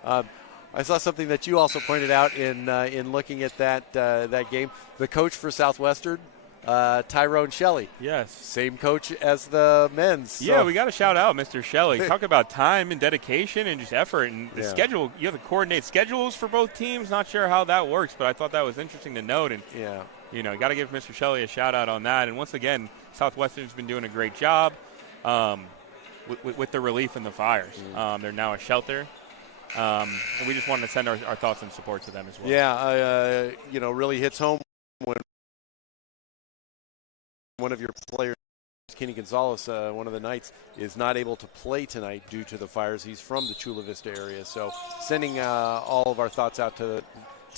I saw something that you also pointed out in looking at that game. The coach for Southwestern Tyrone Shelley. Yes. Same coach as the men's. So. Yeah, we got to shout out Mr. Shelley. Talk about time and dedication and just effort. And the schedule, you have to coordinate schedules for both teams. Not sure how that works, but I thought that was interesting to note. And, you know, got to give Mr. Shelley a shout out on that. And once again, Southwestern's been doing a great job with the relief in the fires. They're now a shelter. And we just wanted to send our thoughts and support to them as well. Yeah, you know, really hits home when one of your players, Kenny Gonzalez, one of the Knights, is not able to play tonight due to the fires. He's from the Chula Vista area. So sending all of our thoughts out to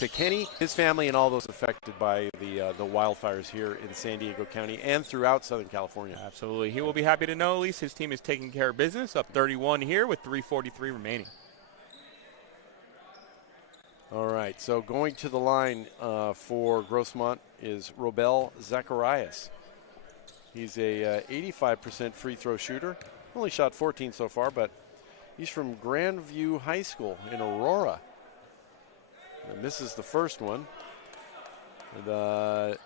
Kenny, his family, and all those affected by the wildfires here in San Diego County and throughout Southern California. Absolutely. He will be happy to know at least his team is taking care of business, up 31 here with 3:43 remaining. All right, so going to the line for Grossmont is Robel Zacharias. He's a 85% free throw shooter. Only shot 14 so far, but he's from Grandview High School in Aurora. And misses the first one. The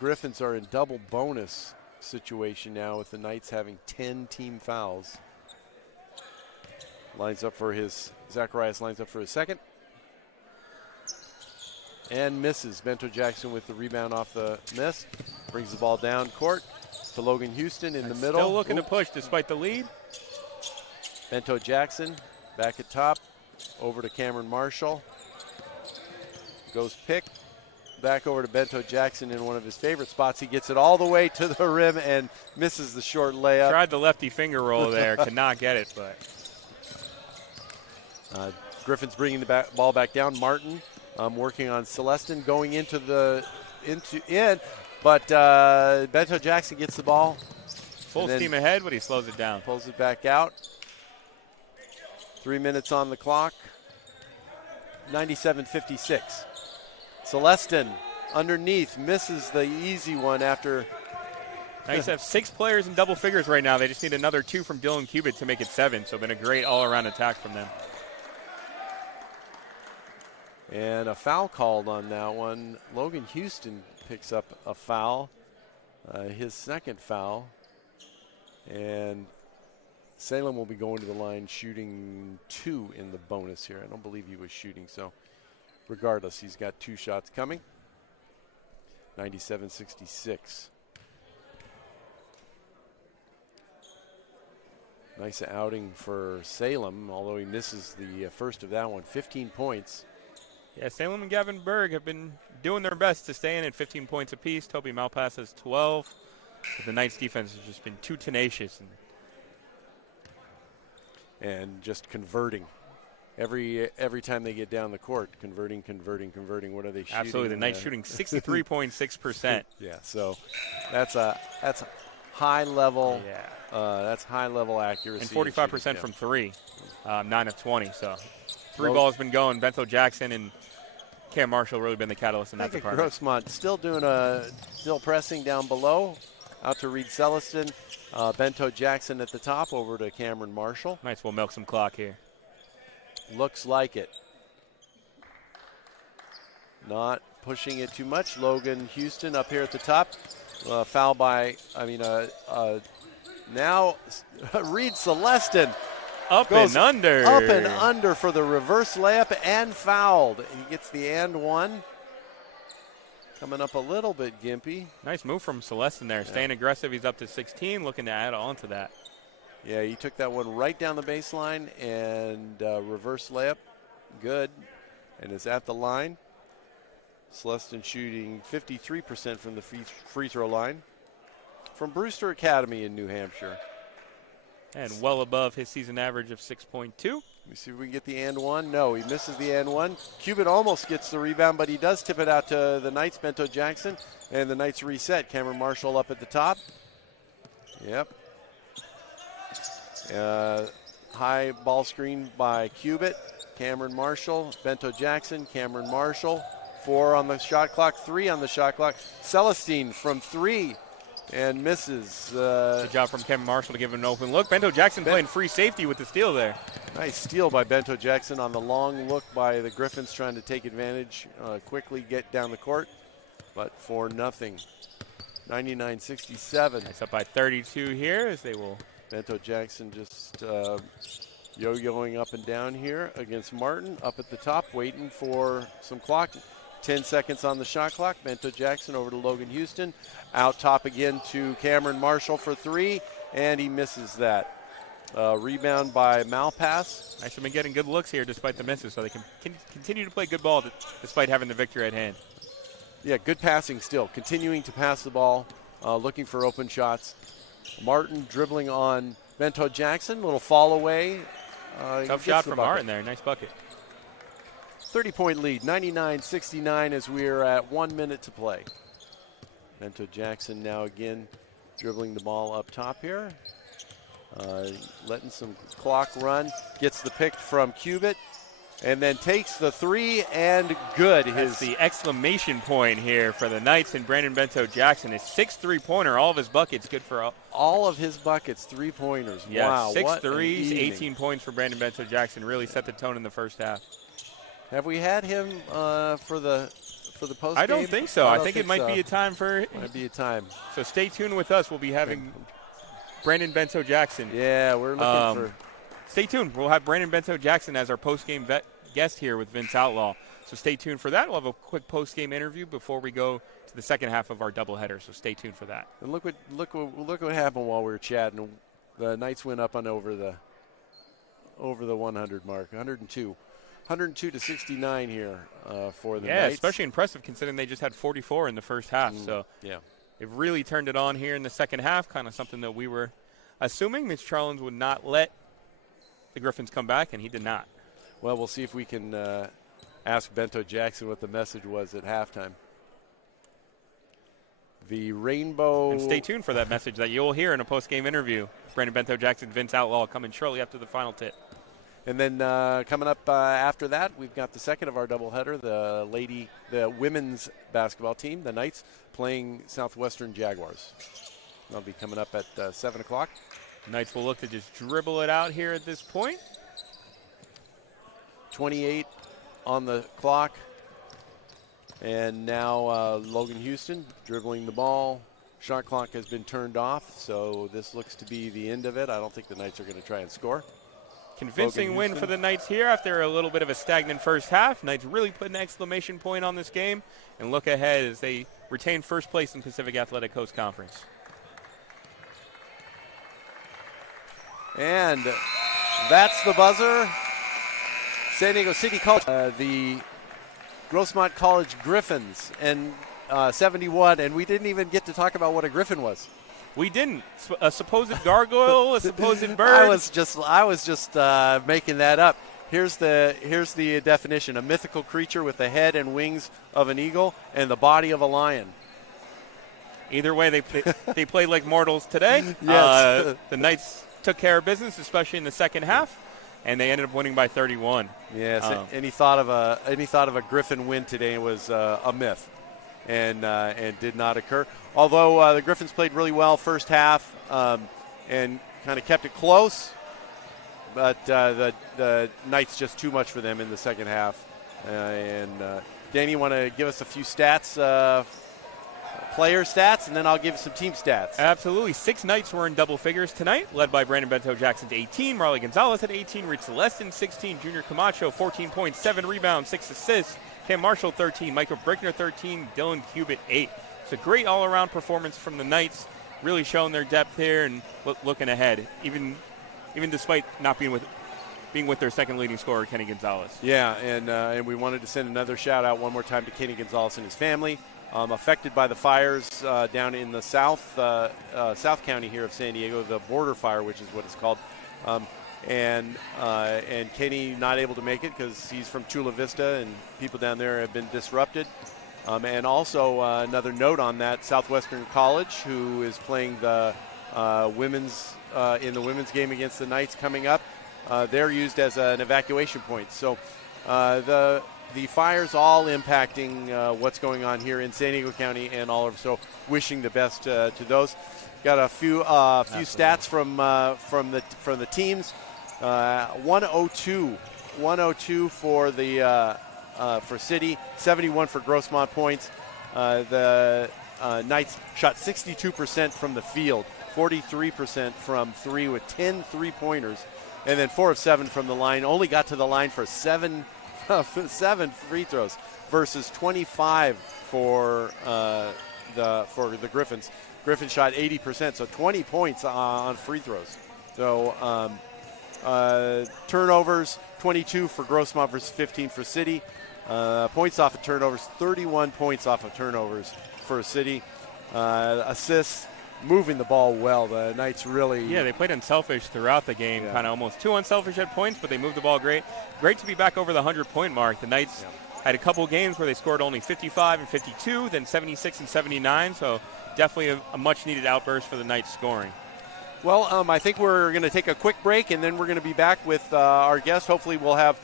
Griffins are in double bonus situation now with the Knights having 10 team fouls. Zacharias lines up for his second. And misses. Bento Jackson with the rebound off the miss. Brings the ball down court to Logan Houston in the middle. Still looking to push despite the lead. Bento Jackson back at top. Over to Cameron Marshall. Goes pick. Back over to Bento Jackson in one of his favorite spots. He gets it all the way to the rim and misses the short layup. Tried the lefty finger roll there. Could not get it, but. Griffin's bringing the ball back down. Martin working on Celestin going into but Bento Jackson gets the ball. Full steam ahead, but he slows it down. Pulls it back out. 3 minutes on the clock. 97-56. Celestin underneath misses the easy one after. Nice to have 6 players in double figures right now. They just need another 2 from Dylan Cubitt to make it 7. So been a great all-around attack from them. And a foul called on that one. Logan Houston picks up a foul, his second foul. And Salem will be going to the line shooting 2 in the bonus here. I don't believe he was shooting, so regardless, he's got 2 shots coming. 97-66. Nice outing for Salem, although he misses the first of that one. 15 points. Yeah, Salem and Gavin Berg have been doing their best to stay in at 15 points apiece. Toby Malpass has 12. But the Knights defense has just been too tenacious. And just converting. Every time they get down the court, converting. What are they shooting? Absolutely, the Knights shooting 63.6%. Yeah, so that's high level. Yeah. That's high level accuracy. And 45% from 3, 9 of 20. So 3 balls been going. Bento Jackson and Cam Marshall really been the catalyst in that department. Grossmont still pressing down below, out to Reed Celestin. Bento Jackson at the top, over to Cameron Marshall. Nice, we'll milk some clock here. Looks like it. Not pushing it too much. Logan Houston up here at the top. Foul by, now Reed Celestin. Up and under. Up and under for the reverse layup and fouled. He gets the and one. Coming up a little bit gimpy. Nice move from Celestin there. Yeah. Staying aggressive. He's up to 16, looking to add on to that. Yeah, he took that one right down the baseline and reverse layup. Good. And is at the line. Celestin shooting 53% from the free throw line from Brewster Academy in New Hampshire. And well above his season average of 6.2. Let me see if we can get the and one. No, he misses the and one. Cubitt almost gets the rebound, but he does tip it out to the Knights, Bento Jackson. And the Knights reset. Cameron Marshall up at the top. Yep. High ball screen by Cubitt. Cameron Marshall, Bento Jackson, Cameron Marshall. 4 on the shot clock, 3 on the shot clock. Celestine from 3. And misses. Good job from Kevin Marshall to give him an open look. Bento Jackson playing free safety with the steal there. Nice steal by Bento Jackson on the long look by the Griffins, trying to take advantage, quickly get down the court, but for nothing. 99-67. It's up by 32 here as they will. Bento Jackson just yo-yoing up and down here against Martin. Up at the top, waiting for some clock. 10 seconds on the shot clock. Bento Jackson over to Logan Houston. Out top again to Cameron Marshall for 3, and he misses that. Rebound by Matthysse. Nice, have been getting good looks here despite the misses, so they can continue to play good ball despite having the victory at hand. Yeah, good passing still. Continuing to pass the ball, looking for open shots. Martin dribbling on Bento Jackson. Little fall away. Tough shot from Martin there. Nice bucket. 30-point lead, 99-69 as we're at 1 minute to play. Bento Jackson now again dribbling the ball up top here. Letting some clock run. Gets the pick from Cubitt. And then takes the 3 and good. That's the exclamation point here for the Knights and Brandon Bento Jackson. His 6 3-pointer, all of his buckets good for all of his buckets, 3-pointers. Yeah, wow, 6 threes, 18 points for Brandon Bento Jackson. Really set the tone in the first half. Have we had him for the post game? I don't think so. I think it might be a time for. Might be a time. So stay tuned with us. We'll be having Brandon Bento Jackson. Yeah, we're looking for. Stay tuned. We'll have Brandon Bento Jackson as our post-game guest here with Vince Outlaw. So stay tuned for that. We'll have a quick post-game interview before we go to the second half of our doubleheader. So stay tuned for that. And look what happened while we were chatting. The Knights went up on over the 100 mark, 102. 102-69 here for the Knights. Yeah, especially impressive considering they just had 44 in the first half. So yeah, they've really turned it on here in the second half, kind of something that we were assuming Mitch Charlins would not let the Griffins come back, and he did not. Well, we'll see if we can ask Bento Jackson what the message was at halftime. The Rainbow. And stay tuned for that message that you'll hear in a post-game interview. Brandon Bento Jackson, Vince Outlaw coming shortly after the final tip. And then coming up after that, we've got the second of our doubleheader, the women's basketball team, the Knights, playing Southwestern Jaguars. That'll be coming up at 7 o'clock. Knights will look to just dribble it out here at this point. 28 on the clock. And now Logan Houston dribbling the ball. Shot clock has been turned off, so this looks to be the end of it. I don't think the Knights are going to try and score. Convincing win for the Knights here after a little bit of a stagnant first half. Knights really put an exclamation point on this game and look ahead as they retain first place in Pacific Athletic Coast Conference. And that's the buzzer. San Diego City College, the Grossmont College Griffins, and 71, and we didn't even get to talk about what a griffin was. We didn't. A supposed gargoyle, a supposed bird. I was just making that up. Here's the definition: a mythical creature with the head and wings of an eagle and the body of a lion. Either way, they played like mortals today. Yes. The Knights took care of business, especially in the second half, and they ended up winning by 31. Yes. Any thought of a Griffin win today was a myth. And did not occur. Although the Griffins played really well first half and kind of kept it close, but the Knights just too much for them in the second half. Danny, you want to give us a few stats, player stats, and then I'll give some team stats. Absolutely. 6 Knights were in double figures tonight, led by Brandon Bento Jackson to 18, Marley Gonzalez at 18, Reed Celestin 16, Junior Camacho 14 points, 7 rebounds, 6 assists. Cam Marshall 13, Michael Brickner 13, Dylan Cubitt 8. It's a great all-around performance from the Knights, really showing their depth here and looking ahead, even despite not being with their second leading scorer, Kenny Gonzalez. Yeah, and we wanted to send another shout out one more time to Kenny Gonzalez and his family, affected by the fires down in the South County here of San Diego, the border fire, which is what it's called. And Kenny not able to make it because he's from Chula Vista and people down there have been disrupted. And also another note on that, Southwestern College, who is playing the women's in the women's game against the Knights coming up, they're used as an evacuation point. So the fires all impacting what's going on here in San Diego County and all over. So wishing the best to those. Got a few stats from the teams. 102 for the for City, 71 for Grossmont points. The Knights shot 62% from the field, 43% from three with 10 three-pointers, and then 4 of 7 from the line. Only got to the line for 7 free throws versus 25 for the Griffins. Griffins shot 80%, so 20 points on free throws. So turnovers, 22 for Grossmont versus 15 for City. Points off of turnovers, 31 points off of turnovers for City. Assists, moving the ball well. The Knights really... Yeah, they played unselfish throughout the game, kind of almost too unselfish at points, but they moved the ball great. Great to be back over the 100-point mark. The Knights had a couple games where they scored only 55 and 52, then 76 and 79, so definitely a much-needed outburst for the Knights scoring. Well, I think we're going to take a quick break, and then we're going to be back with our guest. Hopefully we'll have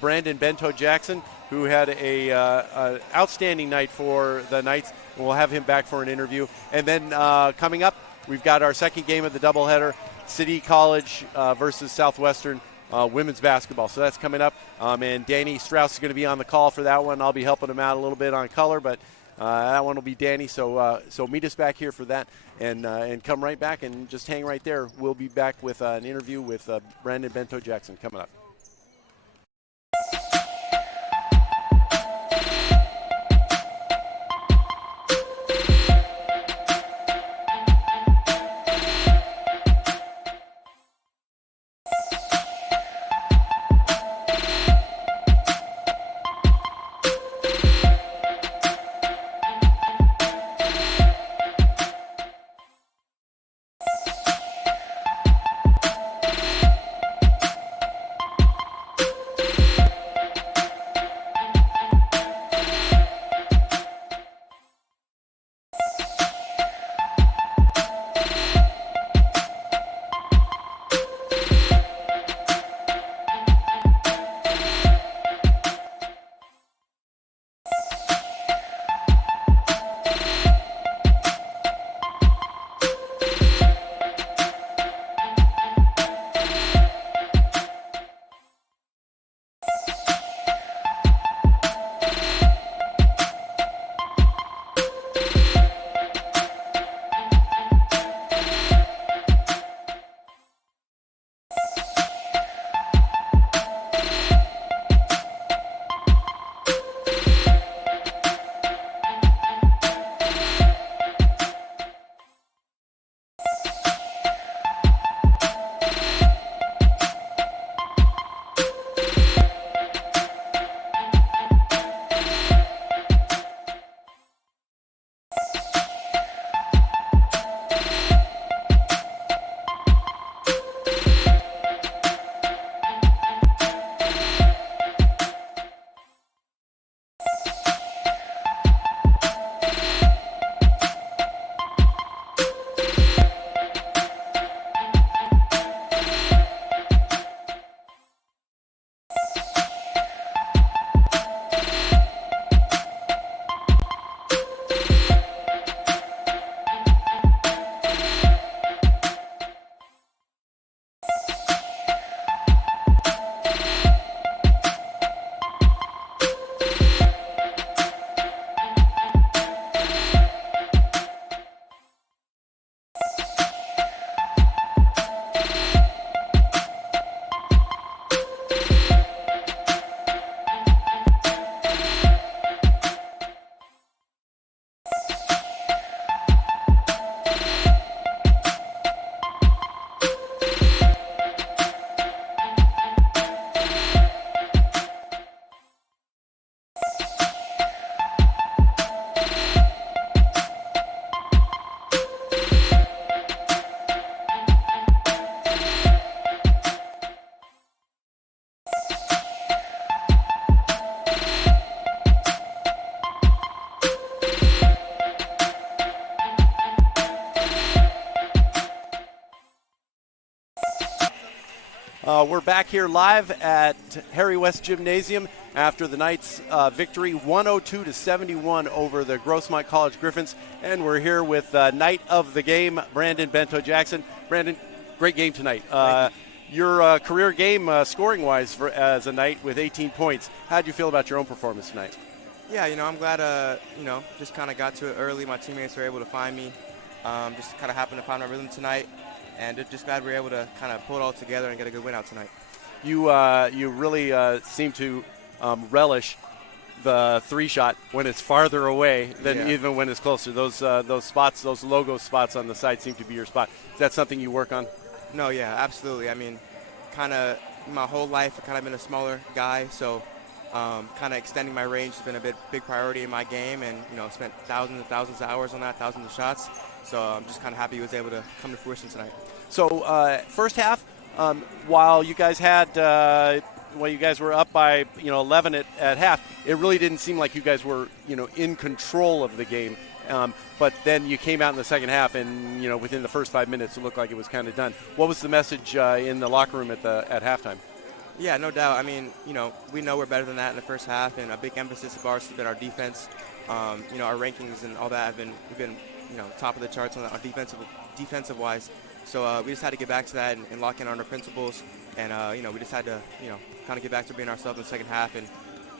Brandon Bento-Jackson, who had a outstanding night for the Knights. We'll have him back for an interview. And then coming up, we've got our second game of the doubleheader, City College versus Southwestern women's basketball. So that's coming up. And Danny Straus is going to be on the call for that one. I'll be helping him out a little bit on color, but that one will be Danny. So meet us back here for that, and come right back and just hang right there. We'll be back with an interview with Brandon Bento-Jackson coming up. We're back here live at Harry West Gymnasium after the Knights' victory 102-71 over the Grossmont College Griffins. And we're here with Knight of the game, Brandon Bento-Jackson. Brandon, great game tonight. Your career game scoring-wise as a Knight with 18 points. How did you feel about your own performance tonight? Yeah, I'm glad, just kind of got to it early. My teammates were able to find me. Just kind of happened to find my rhythm tonight, and just glad we were able to kind of pull it all together and get a good win out tonight. You really seem to relish the 3-shot when it's farther away than even when it's closer. Those spots, those logo spots on the side seem to be your spot. Is that something you work on? No, yeah, absolutely. I mean, kind of my whole life I've kind of been a smaller guy, so kind of extending my range has been a big priority in my game, and spent thousands and thousands of hours on that, thousands of shots. So I'm just kind of happy it was able to come to fruition tonight. So first half, while you guys were up by 11 at half, it really didn't seem like you guys were in control of the game. But then you came out in the second half, and within the first 5 minutes, it looked like it was kind of done. What was the message in the locker room at halftime? Yeah, no doubt. I mean, we know we're better than that in the first half, and a big emphasis of ours has been our defense. Our rankings and all that we've been top of the charts on our defensive wise. So we just had to get back to that and lock in on our principles, and we just had to kind of get back to being ourselves in the second half and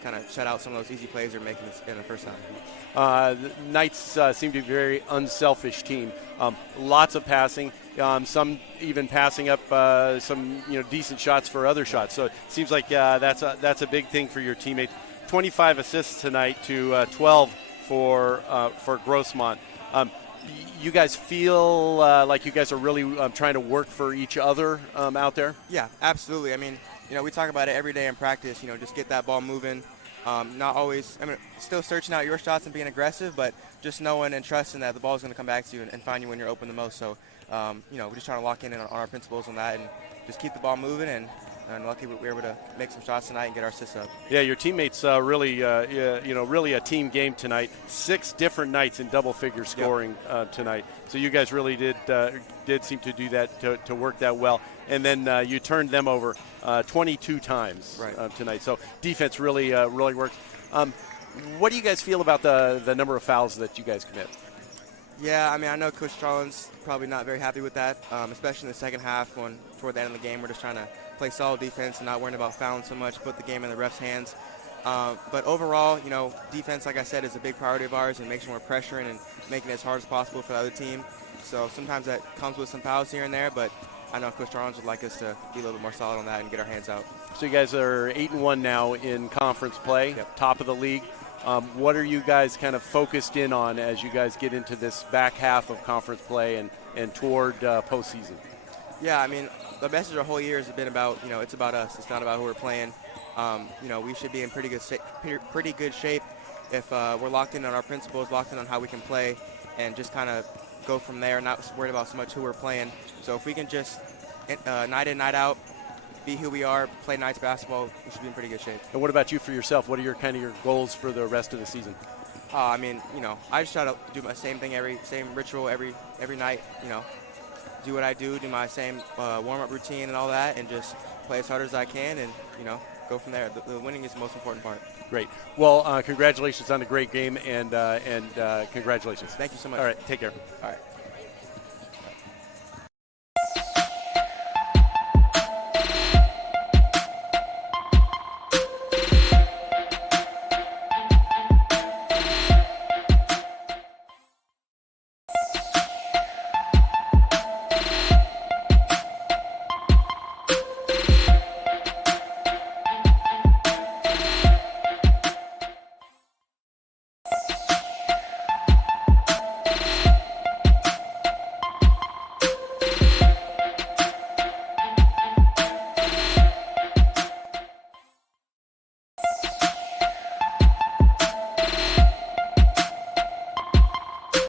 kind of shut out some of those easy plays we were making in the first half. The Knights seem to be a very unselfish team. Lots of passing, some even passing up some decent shots for other shots. So it seems like that's a big thing for your teammates. 25 assists tonight to 12 for Grossmont. You guys feel like you guys are really trying to work for each other out there? Yeah, absolutely. I mean, we talk about it every day in practice. Just get that ball moving. Not always. I mean, still searching out your shots and being aggressive, but just knowing and trusting that the ball is going to come back to you and find you when you're open the most. So, we're just trying to lock in on our principles on that and just keep the ball moving. And lucky we were able to make some shots tonight and get our assists up. Yeah, your teammates really a team game tonight. 6 different nights in double-figure scoring tonight. So you guys really did seem to do that to work that well. And then you turned them over 22 times tonight. So defense really works. What do you guys feel about the number of fouls that you guys commit? Yeah, I mean, I know Coach Starlin's probably not very happy with that, especially in the second half when toward the end of the game we're just trying to play solid defense and not worrying about fouling so much, put the game in the refs' hands. But overall, defense, like I said, is a big priority of ours and making sure we're pressuring and making it as hard as possible for the other team. So sometimes that comes with some fouls here and there, but I know Coach Starlins would like us to be a little bit more solid on that and get our hands out. So you guys are 8-1 now in conference play, top of the league. What are you guys kind of focused in on as you guys get into this back half of conference play and toward postseason? Yeah, I mean, the message our whole year has been about, it's about us. It's not about who we're playing. We should be in pretty good shape if we're locked in on our principles, locked in on how we can play, and just kind of go from there, not worried about so much who we're playing. So if we can just night in, night out, be who we are, play nice basketball, we should be in pretty good shape. And what about you for yourself? What are your goals for the rest of the season? I mean, I just try to do my same thing same ritual every night, do what I do my same warm-up routine and all that, and just play as hard as I can and, go from there. The winning is the most important part. Great. Well, congratulations on a great game, and congratulations. Thank you so much. All right, take care. All right.